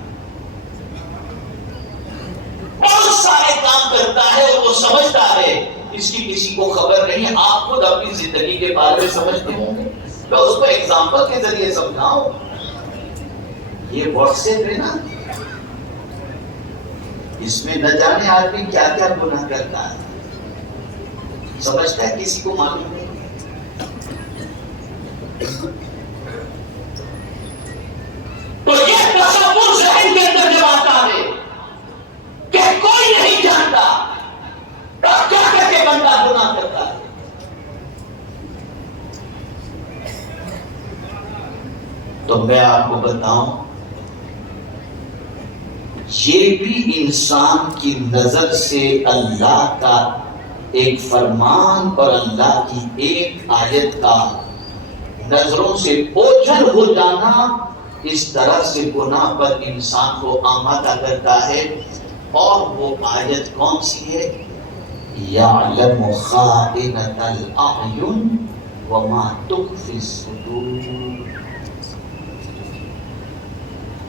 بہت سارے کام کرتا ہے اور وہ سمجھتا ہے اس کی کسی کو خبر نہیں ہے. آپ خود اپنی زندگی کے بارے میں سمجھتے ہوں گے. میں اس کو ایگزامپل کے ذریعے سمجھاؤں. یہ واٹس ایپ ہے نا, اس میں نہ جانے آدمی کیا کیا گناہ کرتا ہے, سمجھتا ہے کسی کو معلوم نہیں. تو یہ تصور ذہن کے اندر جب آتا ہے کہ کوئی نہیں جانتا, تب کیا کر کے بندہ گناہ کرتا ہے. تو میں آپ کو بتاؤں یہ بھی انسان کی نظر سے اللہ کا ایک فرمان اور اللہ کی ایک آیت کا نظروں سے اوجھل ہو جانا اس طرح سے گناہ پر انسان کو آمادہ کرتا ہے. اور وہ آیت کون سی ہے؟ یعلم خائنۃ الاعین وما تخفی الصدور.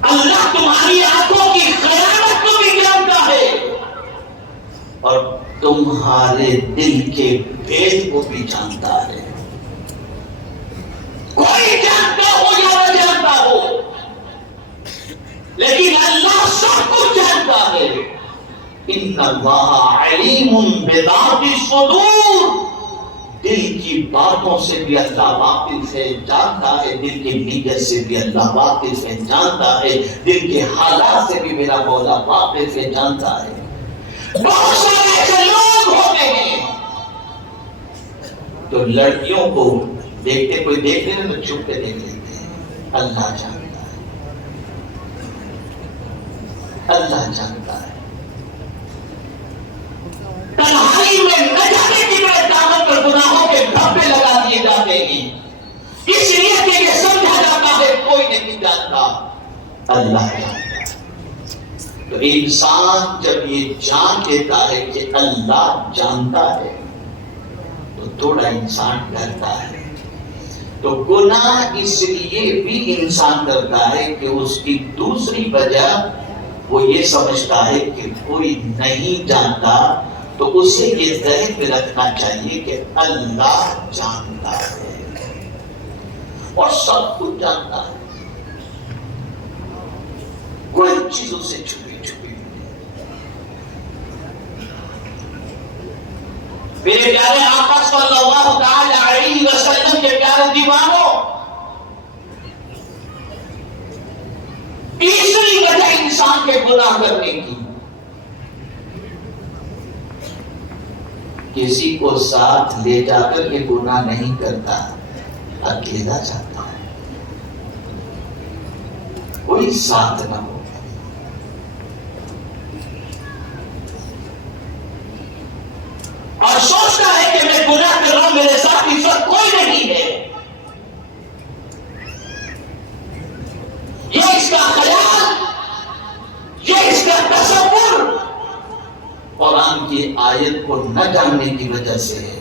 اللہ تمہاری آنکھوں کی خیانت کو بھی جانتا ہے اور تمہارے دل کے بھید کو بھی جانتا ہے. کوئی جانتا ہو یا نہ جانتا ہو، لیکن اللہ سب کچھ جانتا ہے. ان اللہ علیم بذات الصدور. دل کی باتوں سے بھی اللہ واقف ہے، جانتا ہے. دل کی نیت سے بھی اللہ واقف ہے، جانتا ہے. دل کے حالات سے بھی میرا مولا واقف ہے، جانتا ہے. بہت سارے ایسے لوگ ہوتے ہیں تو لڑکیوں کو دیکھتے، کوئی دیکھ لے تو چھپ کے دیکھ لیتے ہیں. اللہ جانتا ہے، اللہ جانتا ہے. تنہائی میں نہ جانے کی بڑے طاقت پر گناہوں کے دھبے لگا دیے جاتے ہیں، اس لیے کہ یہ سمجھا جاتا ہے کوئی نہیں جانتا، اللہ جانتا ہے. تو انسان جب یہ جان لیتا ہے کہ اللہ جانتا ہے تو تھوڑا انسان ڈرتا ہے. تو گناہ اس لیے بھی انسان کرتا ہے کہ اس کی دوسری وجہ وہ یہ سمجھتا ہے کہ کوئی نہیں جانتا، تو اسے یہ ذہن میں رکھنا چاہیے کہ اللہ جانتا ہے اور سب کچھ جانتا ہے. کوئی چیز اسے چھپی چھپی نہیں. میرے پیارے آقا صلی اللہ تعالی علیہ وسلم کے پیارے دیوانوں، تیسری وجہ انسان کے گناہ کرنے کی، کسی کو ساتھ لے جا کر کے گناہ نہیں کرتا، اکیلا جاتا ہے. کوئی ساتھ نہ ہو. اور سوچتا ہے کہ میں گناہ کر رہا ہوں، میرے ساتھ اس وقت کوئی نہیں ہے. یہ اس کا خیال، یہ اس کا تصور قرآن کی آیت کو نہ جاننے کی وجہ سے ہے.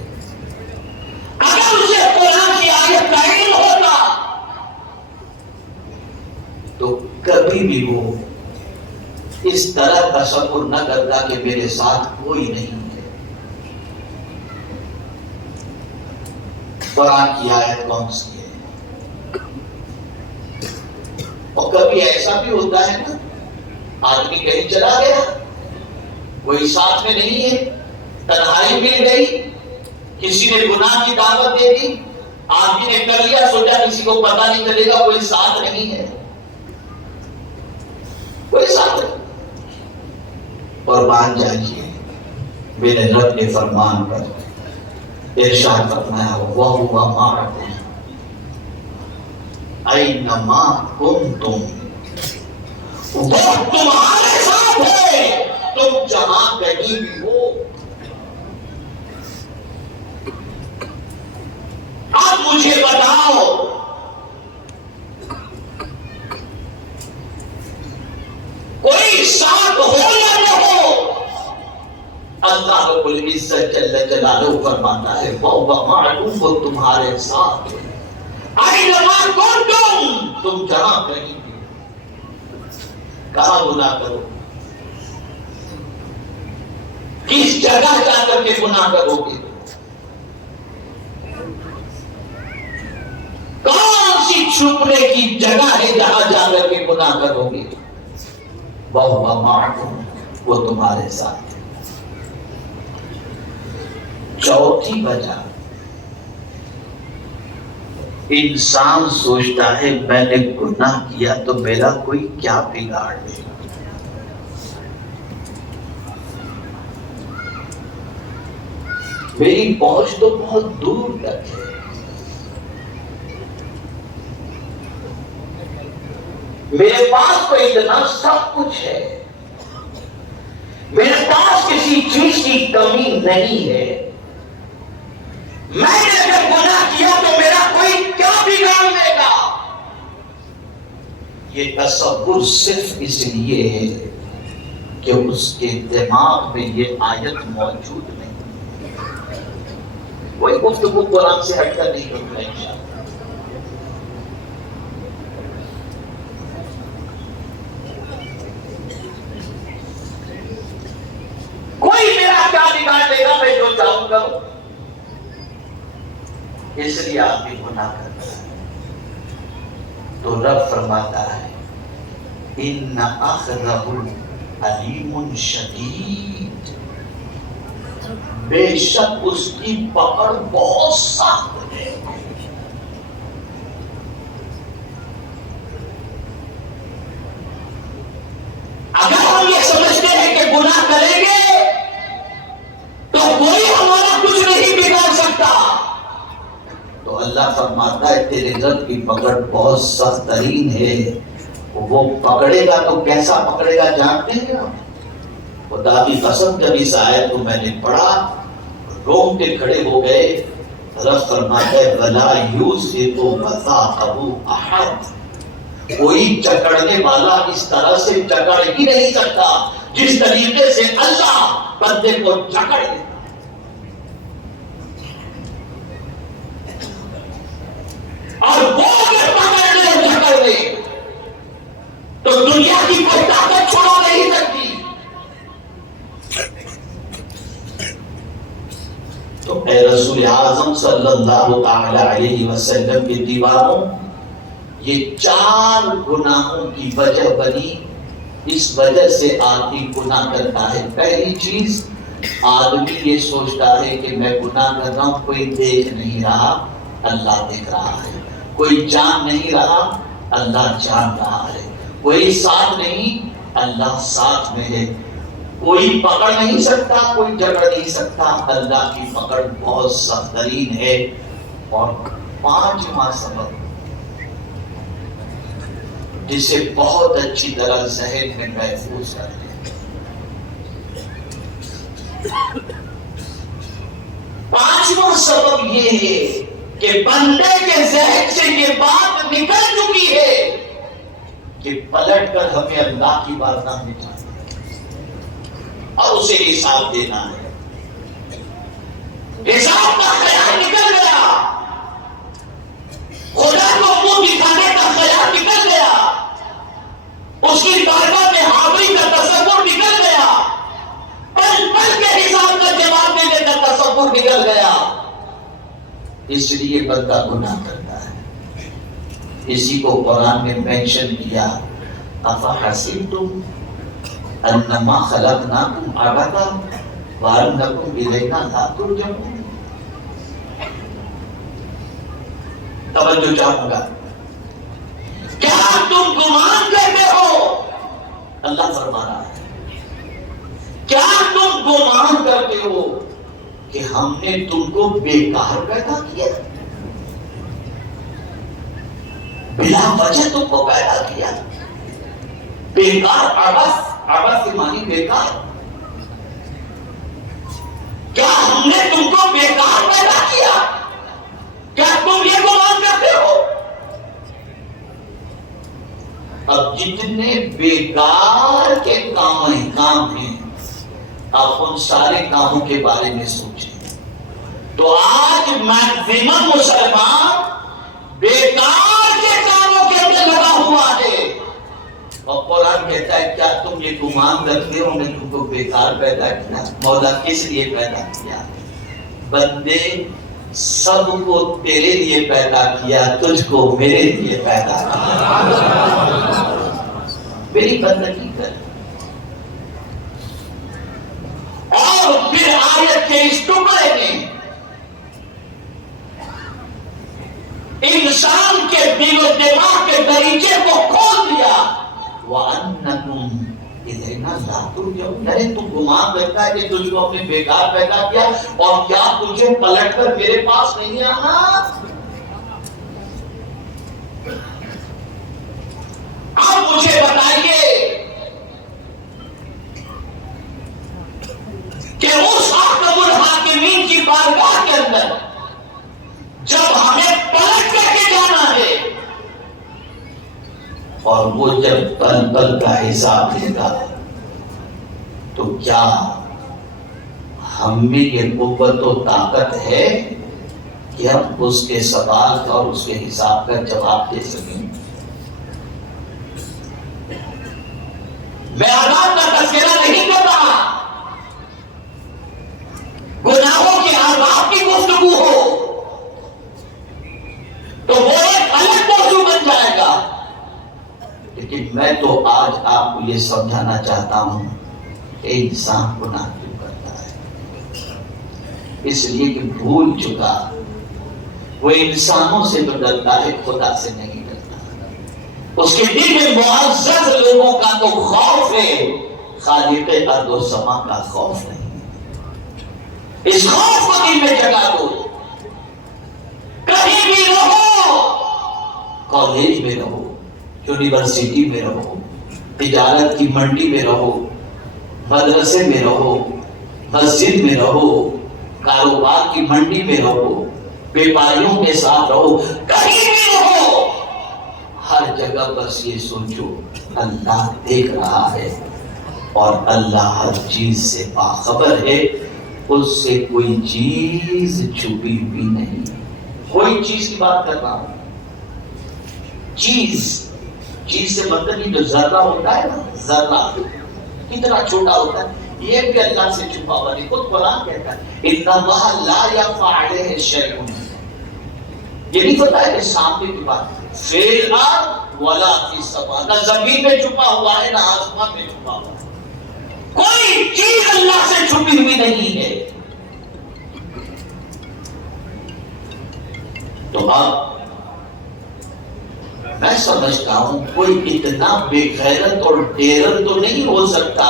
اگر اسے قرآن کی آیت کا علم ہوتا تو کبھی بھی وہ اس طرح تصور نہ کرتا کہ میرے ساتھ کوئی نہیں ہے. قرآن کی آیت کون سی ہے؟ اور کبھی ایسا بھی ہوتا ہے نا، آدمی کہیں چلا گیا، کوئی ساتھ میں نہیں ہے، تنہائی مل گئی، کسی نے گناہ کی دعوت دے دی، آدمی نے کر لیا، سوچا کسی کو پتہ نہیں چلے گا، کوئی ساتھ نہیں ہے، کوئی ساتھ نہیں. قربان جائیے میرے رب کے فرمان پر. ارشاد فرمایا وَهُوَ مَعَكُمْ أَيْنَمَا كُنْتُمْ. وہ تمہارے ساتھ ہے تم جہاں کہیں بھی ہو. اب مجھے بتاؤ، کوئی ساتھ ہو یا نہ ہو، اللہ رب العزت جل جلالہ فرماتا ہے وَهُوَ مَعَكُمْ، وہ تمہارے ساتھ ہے. أَيْنَمَا كُنْتُمْ، تم جہاں کہیں بھی. کہاں گناہ کرو، کس جگہ جا کر کے گناہ کرو گے، کون سی چھپنے کی جگہ ہے جہاں جا کر کے گناہ کرو گے. وَهُوَ مَعَكُمْ، وہ تمہارے ساتھ ہے. چوتھی وجہ، انسان سوچتا ہے میں نے گناہ کیا تو میرا کوئی کیا بگاڑ لے گا. میری پہنچ تو بہت دور تک ہے، میرے پاس تو اتنا سب کچھ ہے، میرے پاس کسی چیز کی کمی نہیں ہے. میں نے اگر گناہ کیا تو میرا کوئی کیا بگاڑ لے گا. یہ تصور صرف اس لیے ہے کہ اس کے دماغ میں یہ آیت موجود نہیں. کوئی گفتگو قرآن سے ہٹ کر نہیں کروں گا انشاءاللہ. کوئی میرا کیا بگاڑ دے گا، میں جو چاہوں گا. اس لیے آدمی گناہ کرتا ہے تو رب فرماتا ہے ان اخذہ علیم شدید، بے شک اس کی پکڑ بہت سخت ہے. اگر ہم یہ سمجھتے ہیں کہ گناہ کریں گے تو کوئی ہمارا کچھ نہیں بگاڑ سکتا، تو اللہ فرماتا ہے تیرے رب کی پکڑ بہت سخت ترین ہے. وہ پکڑے گا تو کیسا پکڑے گا جانتے ہیں آپ؟ خدا کی قسم جب اس آیت کو میں نے پڑھا روم کے کھڑے ہو گئے. رب فرماتا ہے وَلَا يُوثِقُ وَثَاقَهُ أَحَدٌ، کوئی جکڑنے والا اس طرح سے جکڑ ہی نہیں سکتا جس طریقے سے اللہ بندے کو جکڑ دیتا. اور وہ اگر پکڑ لے جکڑ لے تو دنیا کی کوئی طاقت چھوڑا نہیں سکتی. تو اے رسول اعظم صلی اللہ تعالی علیہ وسلم کے دیوانوں، یہ 4 گناہوں کی وجہ بنی. اس وجہ سے آدمی گناہ کرتا ہے. پہلی چیز، آدمی یہ سوچتا ہے کہ میں گناہ کر رہا ہوں، کوئی دیکھ نہیں رہا، اللہ دیکھ رہا ہے. کوئی جان نہیں رہا، اللہ جان رہا ہے. کوئی ساتھ نہیں، اللہ ساتھ میں ہے. کوئی پکڑ نہیں سکتا، کوئی جکڑ نہیں سکتا، اللہ کی پکڑ بہت سخت ترین ہے. اور 5واں سبب جسے بہت اچھی طرح ذہن میں محفوظ کر لیں، 5واں سبب یہ ہے کہ بندے کے ذہن سے یہ بات نکل چکی ہے کہ پلٹ کر ہمیں اللہ کی بارگاہ میں جانا ہے اور اسے حساب دینا ہے. حساب کا خیال نکل گیا، خدا کو منہ دکھانے کا خیال نکل گیا، اس کی بارگاہ میں حاضری کا تصور نکل گیا، پل پل کے حساب کا جواب دینے کا تصور نکل گیا. اس لیے بندہ گناہ کرتا ہے. اسی کو قرآن میں مینشن کیا افحسبتم انما خلقناکم عبثا وانکم الینا لا ترجعون. توجہ چاہوں گا، کیا تم گمان کرتے ہو، اللہ فرما رہا ہے، کیا تم گمان کرتے ہو کہ ہم نے تم کو بیکار پیدا کیا؟ بلا وجہ تم کو پیدا کیا. بیکار، عبث کے معنی بیکار. کیا ہم نے تم کو بیکار پیدا کیا؟ کیا تم یہ گمان کرتے ہو؟ اب جتنے بیکار کے کام ہیں آپ ان سارے کاموں کے بارے میں سوچیں. تو آج میکسیمم مسلمان بیکار کے کاموں کے اندر لگا ہوا ہے. اور قرآن کہتا ہے کیا تم یہ گمان کرتے ہو نے تم کو بیکار پیدا کیا؟ مولا کس لیے پیدا کیا؟ بندے سب کو تیرے لیے پیدا کیا، تجھ کو میرے لیے پیدا کیا. میری بندگی کر. اور پھر آیت کے اس ٹکڑے میں انسان کے دل و دماغ کے دریچے کو کھول دیا. وَأَنَّكُمْ إِلَيْنَا لَا تُرْجَعُونَ. نہیں تو گمان کرتا ہے کہ تجھ کو اپنے بیکار پیدا کیا اور کیا تجھے پلٹ کر میرے پاس نہیں آنا؟ اب مجھے بتائیے کہ اس احکم الحاکمین کی بارگاہ کے اندر جب ہمیں پلٹ کر کے جانا ہے اور وہ جب پل پل کا حساب لیتا ہے تو کیا ہم میں یہ قوت و طاقت ہے کہ ہم اس کے سوال کا اور اس کے حساب کا جواب دے سکیں؟ میں عذاب کا تذکرہ نہیں کر رہا، گناہوں کے عذاب کی گفتگو ہو تو وہ ایک الگ موضوع بن جائے گا، لیکن میں تو آج آپ کو یہ سمجھانا چاہتا ہوں کہ انسان گناہ کیوں کرتا ہے؟ اس لیے کہ بھول چکا وہ انسانوں سے تو ڈرتا ہے، خدا سے نہیں ڈرتا۔ اس کے دل میں معزز لوگوں کا تو خوف ہے، خالق ارض و سما کا خوف نہیں۔ اس خوف کو دل میں جگا دو۔ کہیں بھی رہو، کالج میں رہو، یونیورسٹی میں رہو، تجارت کی منڈی میں رہو، مدرسے میں رہو، مسجد میں رہو، کاروبار کی منڈی میں رہو، بیپاریوں کے ساتھ رہو، کہیں بھی رہو، ہر جگہ بس یہ سوچو اللہ دیکھ رہا ہے اور اللہ ہر چیز سے باخبر ہے، اس سے کوئی چیز چھپی ہوئی نہیں۔ کوئی چیز کی بات کر رہا ہوں، چیز سے مطلب یہ جو ذرہ ہوتا ہے نا، ذرہ کتنا چھوٹا ہوتا ہے، یہ بھی اللہ سے چھپا ہوا نہیں۔ خود قرآن کہتا ہے اِنَّ اللَّهَ لَا يَخْفَىٰ عَلَيْهِ شَيْءٌ۔ یہ نہیں پتا ہے کہ سامنے کی بات فِي الْأَرْضِ وَلَا فِي السَّمَاءِ، نہ زمین میں چھپا ہوا ہے نہ آسمان میں چھپا ہوا ہے، کوئی چیز اللہ سے چھپی ہوئی نہیں ہے۔ تو اب میں سمجھتا ہوں کوئی اتنا بے غیرت اور ڈیرر تو نہیں ہو سکتا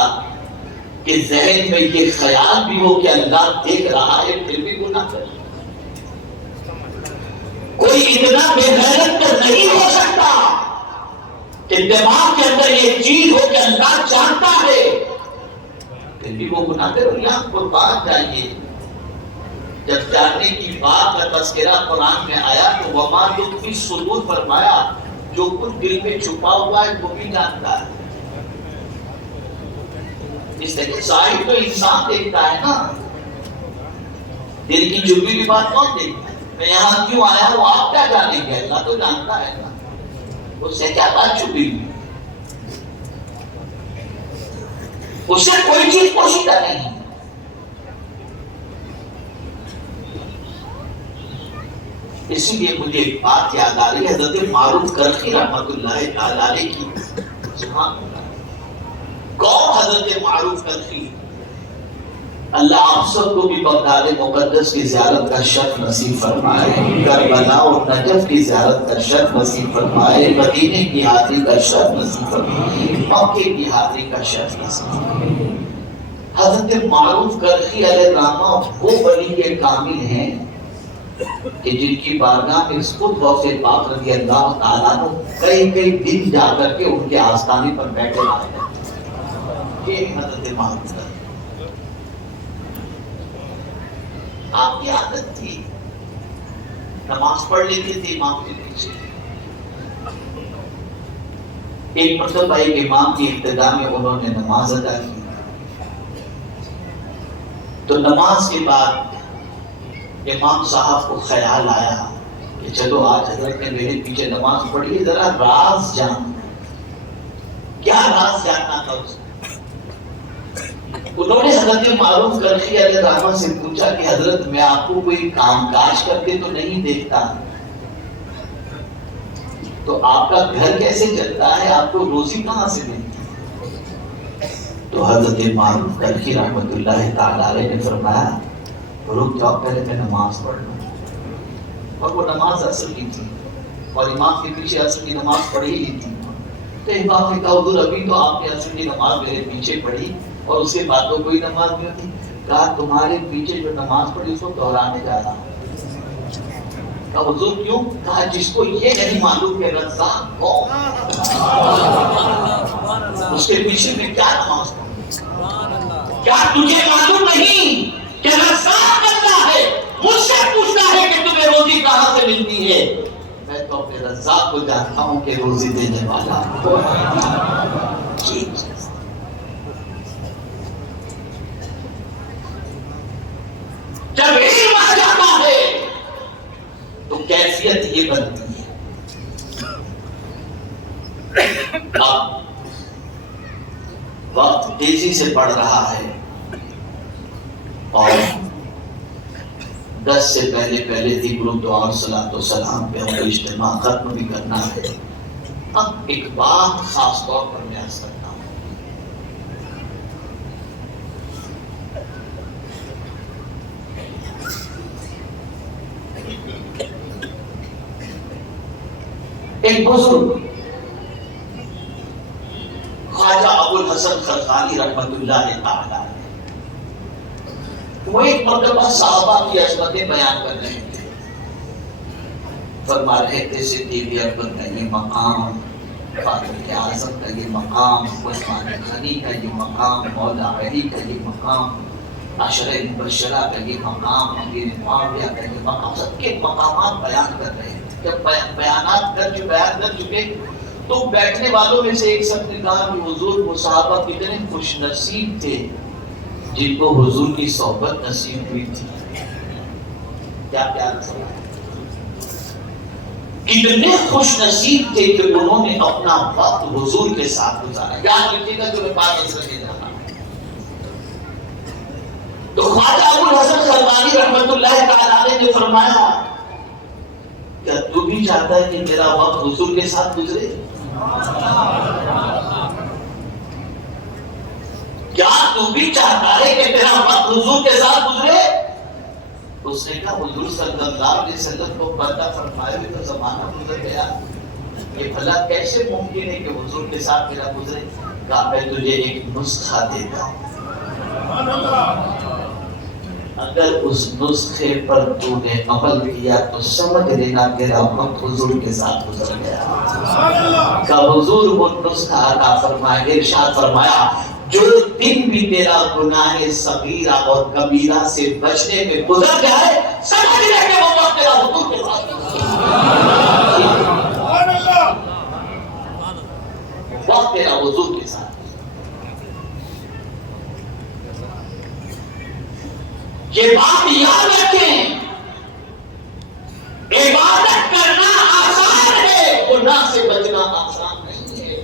کہ ذہن میں یہ خیال بھی ہو کہ اللہ دیکھ رہا ہے پھر بھی گناہ کرے۔ کوئی اتنا بے غیرت تو نہیں ہو سکتا کہ دماغ کے اندر یہ چیز ہو کہ اللہ جانتا ہے پھر بھی وہ گناہ کرے۔ یہاں قربان جائیے، جب جاننے کی بات کا تذکرہ قرآن میں آیا تو وَمَا تُخْفِي الصُّدُورُ فرمایا، جو کچھ دل میں چھپا ہوا ہے وہ بھی جانتا ہے۔ اس طرح ظاہر تو انسان دیکھتا ہے نا، دل کی چھپی ہوئی بات کون دیکھتا ہے؟ میں یہاں کیوں آیا ہوں آپ کیا جانیں گے؟ اللہ تو جانتا ہے نا، اس سے کیا بات چھپی ہوئی، اس سے کوئی چیز پوشیدہ نہیں۔ اسی لیے مجھے ایک بات یاد آ رہی ہے، حضرت معروف کرخی رحمۃ اللہ تعالی علیہ کی۔ کون حضرت معروف کرخی؟ اللہ آپ سب کو بھی بغداد مقدس کی زیارت کا شرف نصیب فرمائے، کربلا اور نجف کی زیارت کا شرف نصیب فرمائے، مدینے کی حاضری کا شرف نصیب فرمائے، مکے کی حاضری کا شرف نصیب فرمائے۔ حضرت معروف کرخی علیہ الرحمہ وہ ولی کے کامل ہیں کہ جن کی بارگاہ میں خود غوث پاک رضی اللہ تعالیٰ نے کئی دن جا کر کے ان کے آستانے پر بیٹھے رہے ہیں۔ یہ حضرت معروف کرخی، آپ کی عادت تھی نماز پڑھ لیتی تھی امام کے پیچھے۔ ایک مرتبہ ایک امام کی ابتدا میں انہوں نے نماز ادا کی، تو نماز کے بعد امام صاحب کو خیال آیا کہ چلو آج حضرت نے میرے پیچھے نماز پڑھی، ذرا راز جان، کیا راز جاننا تھا اس نے۔ انہوں نے حضرت معروف کرخی علیہ الرحمہ سے پوچھا کہ حضرت میں آپ کو کوئی کام کاج کرتے تو نہیں دیکھتا، تو آپ کا گھر کیسے چلتا ہے، آپ کو روزی کہاں سے ملتی؟ تو حضرت معروف کرخی رحمۃ اللہ تعالی علیہ نے فرمایا رک جاؤ، پہلے میں نماز پڑھ لوں۔ اور وہ نماز اصل کی تھی اور امام کے پیچھے اصل کی نماز پڑھی ہی تھی۔ تو امام نے کہا حضور ابھی تو آپ نے اصل کی نماز میرے پیچھے پڑھی اور اس کے بعد تو کوئی نماز نہیں ہوتی۔ کہا تمہارے پیچھے جو نماز پڑھی اس کو دہرانے جا رہا ہوں۔ کہا حضور کیوں؟ کہا جس کو یہ نہیں معلوم کہ رزاق کون، اس کے پیچھے میں کیا نماز پڑھوں؟ کیا تجھے معلوم نہیں کہ رزاق اللہ ہے، مجھ سے پوچھتا ہے کہ تمہیں روزی کہاں سے ملتی ہے؟ میں تو اپنے رزاق کو جانتا جانتا ہوں کہ روزی دینے والا جب علم آ جاتا ہے تو کیفیت یہ بنتی ہے. اب وقت تیزی سے بڑھ رہا ہے اور 10 سے پہلے ذکر و دعا اور صلاۃ و سلام پہ ہم کو اجتماع ختم بھی کرنا ہے. اب ایک بات خاص طور پر میں عرض کرتا ہوں. ایک بزرگ خواجہ ابو الحسن خرقانی رحمت اللہ تعالی وہ ایک مرتبہ صحابہ کی عظمتیں بیان کر رہے تھے. فرما رہے تھے صدیق اکبر کا یہ مقام، فاروق اعظم کا یہ مقام، عثمان غنی کا یہ مقام، مولا علی کا یہ مقام، عشرہ مبشرہ کا یہ مقام، امیر معاویہ کا یہ مقام، سب کے مقامات بیان کر رہے تھے. جب بیان کر چکے تو بیٹھنے والوں میں سے ایک شخص نے کہا کہ حضور وہ صحابہ کتنے خوش نصیب تھے جن کو حضور کی صحبت نصیب ہوئی تھی. کیا پیار تھا، کتنے خوش نصیب تھے کہ انہوں نے اپنا وقت حضور کے ساتھ گزارا. یاد رکھیے گا جو میں بات اس رہے رہا. تو خواجہ ابو الحسن خرقانی رحمت اللہ تعالی نے فرمایا کیا تو بھی چاہتا ہے کہ تیرا وقت حضور کے ساتھ گزرے؟ کیا تو بھی چاہتا ہے کہ تیرا وقت حضور کے ساتھ گزرے؟ اس نے کہا حضور صلی اللہ علیہ وسلم کو پردہ فرمائے ہوئے تو زمانہ گزر گیا، یہ بھلا کیسے ممکن ہے کہ حضور کے ساتھ میرا گزرے؟ کہا میں تجھے ایک نسخہ دیتا ہوں، اگر اس نسخے پر تو نے عمل کیا تو سمجھ لینا تیرا وقت حضور کے ساتھ گزر گیا. کہ حضور وہ نسخہ عطا فرمائے. ارشاد فرمایا جو دن بھی تیرا گناہ صغیرہ اور کبیرہ سے بچنے میں گزر جائے سمجھ لے کہ وہ وقت تیرا حضور کے ساتھ وقت تیرا حضور کے ساتھ. یہ بات یاد رکھیں، عبادت کرنا آسان ہے، گناہ سے بچنا آسان نہیں ہے.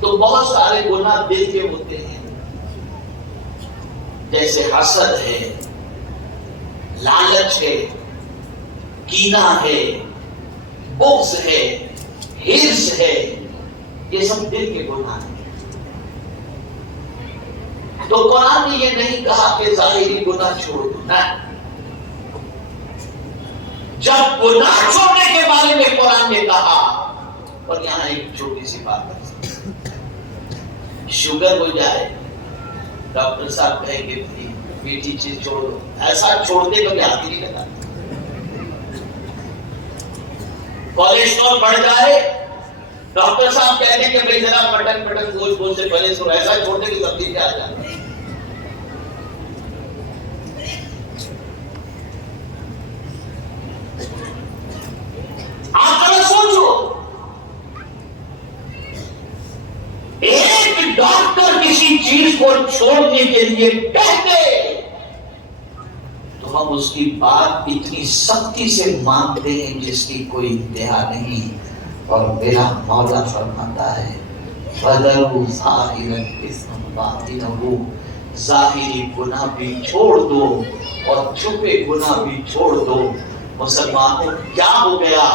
تو بہت سارے گناہ دل کے ہوتے ہیں، جیسے حسد ہے، لالچ ہے، کینہ ہے، بغض ہے، حرص ہے، یہ سب دل کے گناہ ہیں. تو قرآن نے یہ نہیں کہا کہ ظاہری گناہ چھوڑ دو، نہ. جب گناہ چھوڑنے کے بارے میں قرآن نے کہا، اور یہاں ایک چھوٹی سی بات ہے، شوگر ہو جائے ڈاکٹر صاحب کہیں کہ میٹھی چیز چھوڑ دو، ایسا چھوڑنے کا بھی ہاتھ نہیں لگا. کولیسٹرول بڑھ جائے ڈاکٹر صاحب کہتے ہیں کہ بھائی ذرا مٹن گوشت سے پہلے سو، ایسا چھوڑنے کی تبدیلی آ جاتی ہے. آپ ذرا سوچو، ایک ڈاکٹر کسی چیز کو چھوڑنے کے لیے کہتے تو ہم اس کی بات اتنی سختی سے مانتے ہیں جس کی کوئی انتہا نہیں. اور میرا مولا فرماتا ہے فَذَرُوا ظَاهِرَ الْإِثْمَ بَاطِنَهُ، ظاہری گناہ بھی چھوڑ دو اور چھپے گناہ بھی چھوڑ دو. مسلمانوں کیا ہو گیا؟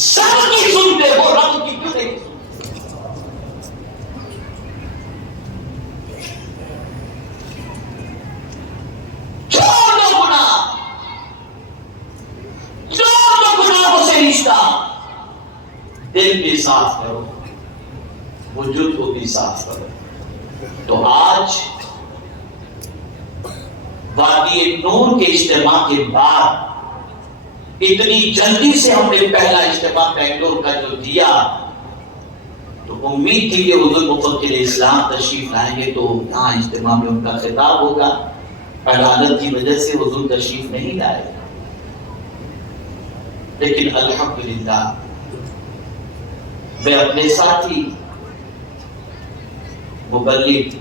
سب کی سنتے ہو، رب کی کیوں نہیں سنتے؟ چھوڑ دو گناہ، چھوڑ دو گناہوں سے رشتہ. دل بھی صاف کرو، وجود کو بھی صاف کرو. تو آج وادی نور کے اجتماع کے بعد اتنی جلدی سے ہم نے پہلا اجتماع بنگلور کا جو دیا تو امید تھی کہ حضور مفکر اسلام تشریف لائیں گے تو یہاں اجتماع میں ان کا خطاب ہوگا. عدالت کی وجہ سے حضور تشریف نہیں لائے، لیکن الحمدللہ میں اپنے ساتھی مبلغ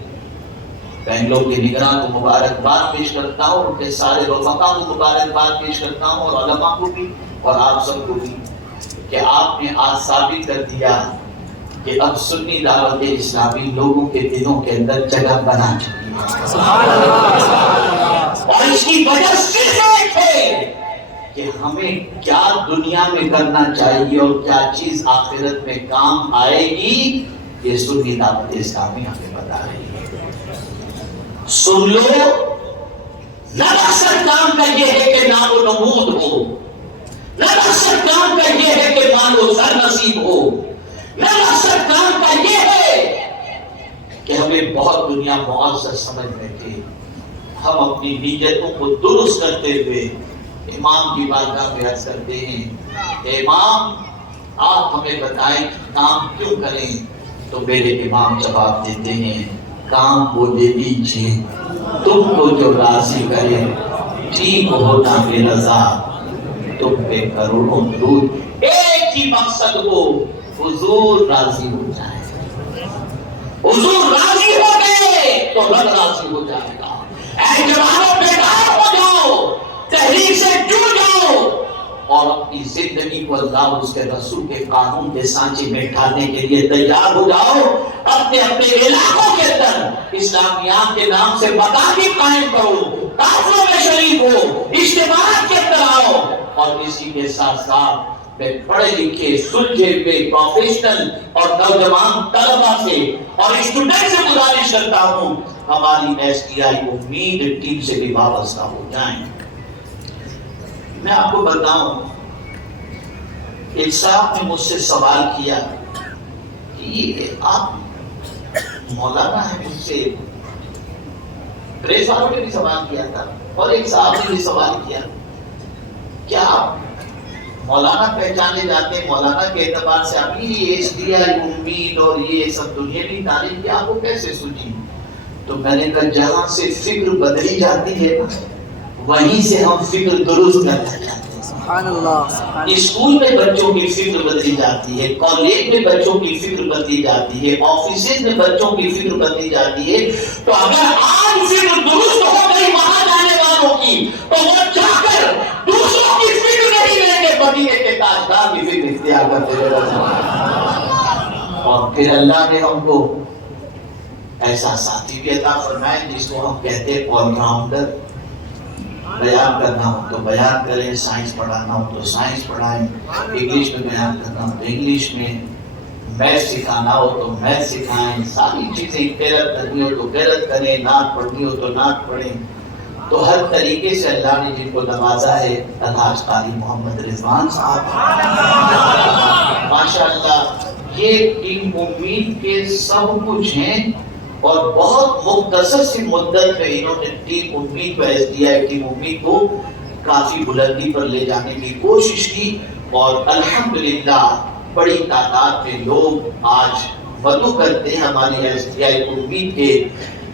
بنگلور کے نگراں کو مبارکباد پیش کرتا ہوں، ان کے سارے رفقا کو مبارکباد پیش کرتا ہوں، اور علماء کو بھی اور آپ سب کو بھی، کہ آپ نے آج ثابت کر دیا کہ اب سنی دعوت اسلامی لوگوں کے دلوں کے اندر جگہ بنا چکی ہے، اور اس کی وجہ صرف ایک ہے کہ ہمیں کیا دنیا میں کرنا چاہیے اور کیا چیز آخرت میں کام آئے گی، یہ سنی دعوت اسلامی ہمیں بتا رہی ہے۔ سن لو، نہ مقصد کام کا یہ ہے کہ نام و نمود ہو، نہ مقصد کام کا یہ ہے کہ مال و زر نصیب ہو، نہ مقصد کام کا یہ ہے کہ ہمیں بہت دنیا معزز سمجھ بیٹھے۔ ہم اپنی نیتوں کو درست کرتے ہوئے امام کی بارگاہ میں عرض کرتے ہیں، امام آپ ہمیں بتائیں کہ کام کیوں کریں؟ تو میرے امام جواب دیتے ہیں، کام وہ دے دیجئے تم کو جو راضی کرے، ٹھیک ہونا بے رضا تم پہ کروڑوں درود، ایک ہی مقصد ہو، حضور راضی ہو جائے، حضور راضی ہو گئے تو رب راضی ہو جائے گا۔ اے جوانوں بیدار ہو جاؤ، تحریک سے جڑ جاؤ، اور اپنی زندگی کو اللہ اور اس کے رسول کے قانون کے سانچے میں ڈھالنے کے لیے تیار ہو جاؤ۔ اپنے اپنے علاقوں کے اندر اسلامیات کے نام سے مقاصد قائم کرو، کافروں میں شریک ہو، اجتماعات کے اندر آؤ، اور اسی کے ساتھ ساتھ میں پڑھے لکھے سلجھے ہوئے پروفیشنل اور نوجوان طلبہ سے اور اسٹوڈنٹ سے گزارش کرتا ہوں، ہماری ایس ٹی آئی امید ٹیم سے بھی وابستہ ہو جائیں۔ میں آپ کو بتاؤں، ایک صاحب نے مجھ سے سوال کیا کہ یہ آپ مولانا ہے، مجھ سے پریس والوں نے بھی سوال کیا تھا، اور ایک صاحب نے بھی سوال کیا، کیا آپ مولانا پہچانے جاتے ہیں؟ مولانا کے اعتبار سے ابھی ایس ڈی آئی امید اور یہ سب دنیاوی تعلیم کی آپ کو کیسے سوچی؟ تو میں نے کہا جہاں سے فکر بدلی جاتی ہے وہیں سے ہم فکر درست کرنا چاہتے ہیں۔ سبحان اللہ۔ اسکول میں بچوں کی فکر بدلی جاتی ہے، کالج میں بچوں کی فکر بدلی جاتی ہے، آفیسز میں بچوں کی فکر بدلی جاتی ہے، تو اگر آج فکر درست ہو گئی وہاں جانے والوں کی، تو وہ جا کر دوسروں کی فکر نہیں لیں گے، مدینے کے تاجدار کی فکر اختیار کرتے رہے۔ اور پھر اللہ نے ہم کو ایسا ساتھی بھی عطا فرمائے جس کو ہم کہتے ہیں آل راؤنڈر۔ بیان کرنا ہو تو بیان کریں، سائنس پڑھانا ہو تو سائنس پڑھائیں، انگلش میں بیان کرنا ہو تو انگلش میں، میتھ سکھانا ہو تو میتھ سکھائیں، ساری چیزیں، قرأت کرنی ہو تو قرأت کریں، نعت پڑھنی ہو تو نعت پڑھیں۔ تو ہر طریقے سے اللہ نے جن کو نوازا ہے، الحاج قاری محمد رضوان صاحب ماشاءاللہ، یہ ٹیم امید کے سب کچھ ہیں، اور بہت مختصر سی مدت میں انہوں نے ٹیم امید کو، ایس ڈی آئی ٹیم امید کو کافی بلندی پر لے جانے کی کوشش کی، اور الحمدللہ بڑی تعداد میں لوگ آج مدعو کرتے ہیں ہماری ایس ڈی آئی امید کے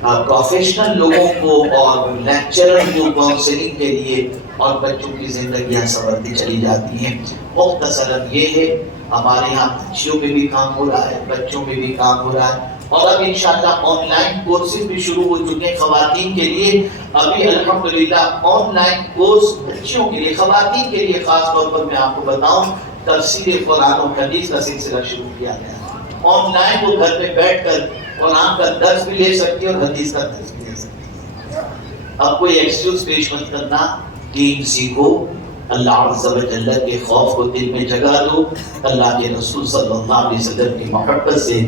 پروفیشنل لوگوں کو اور لیکچرر کو کاؤنسلنگ کے لیے، اور بچوں کی زندگیاں سنورتی چلی جاتی ہیں۔ مختصراً یہ ہے، ہمارے یہاں بچیوں پہ بھی کام ہو رہا ہے، بچوں پہ بھی کام ہو رہا ہے، اور اب انشاءاللہ آن لائن کورسز بھی شروع ہو چکے ہیں خواتین کے لیے۔ ابھی الحمدللہ آن لائن کورس بچیوں کے لیے، خواتین کے لیے خاص طور پر میں آپ کو بتاؤں، تفسیر قرآن و حدیث کا سلسلہ شروع کیا گیا ہے۔ آن لائن وہ گھر میں بیٹھ کر قرآن کا درس بھی لے سکتی ہے اور حدیث کا درس بھی لے سکتی ہے۔ اب کوئی ایکسکیوز پیش مت کرنا، دین سیکھو، اللہ عز و جل کے خوف کو دل میں جگا دو، اللہ کے رسول صلی اللہ علیہ وسلم کی محبت سے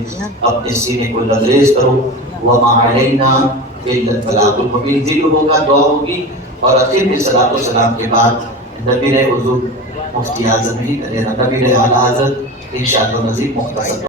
اپنے سینے کو لبریز کرو۔ وما علینا الا البلاغ المبین، ذکر ہوگا، دعا ہوگی، اور آخر میں صلاۃ و سلام کے بعد نبی حضور مفتی اعظم ہی کرے گا، نبی اعلیٰ حضرت انشاءاللہ مزید مختصر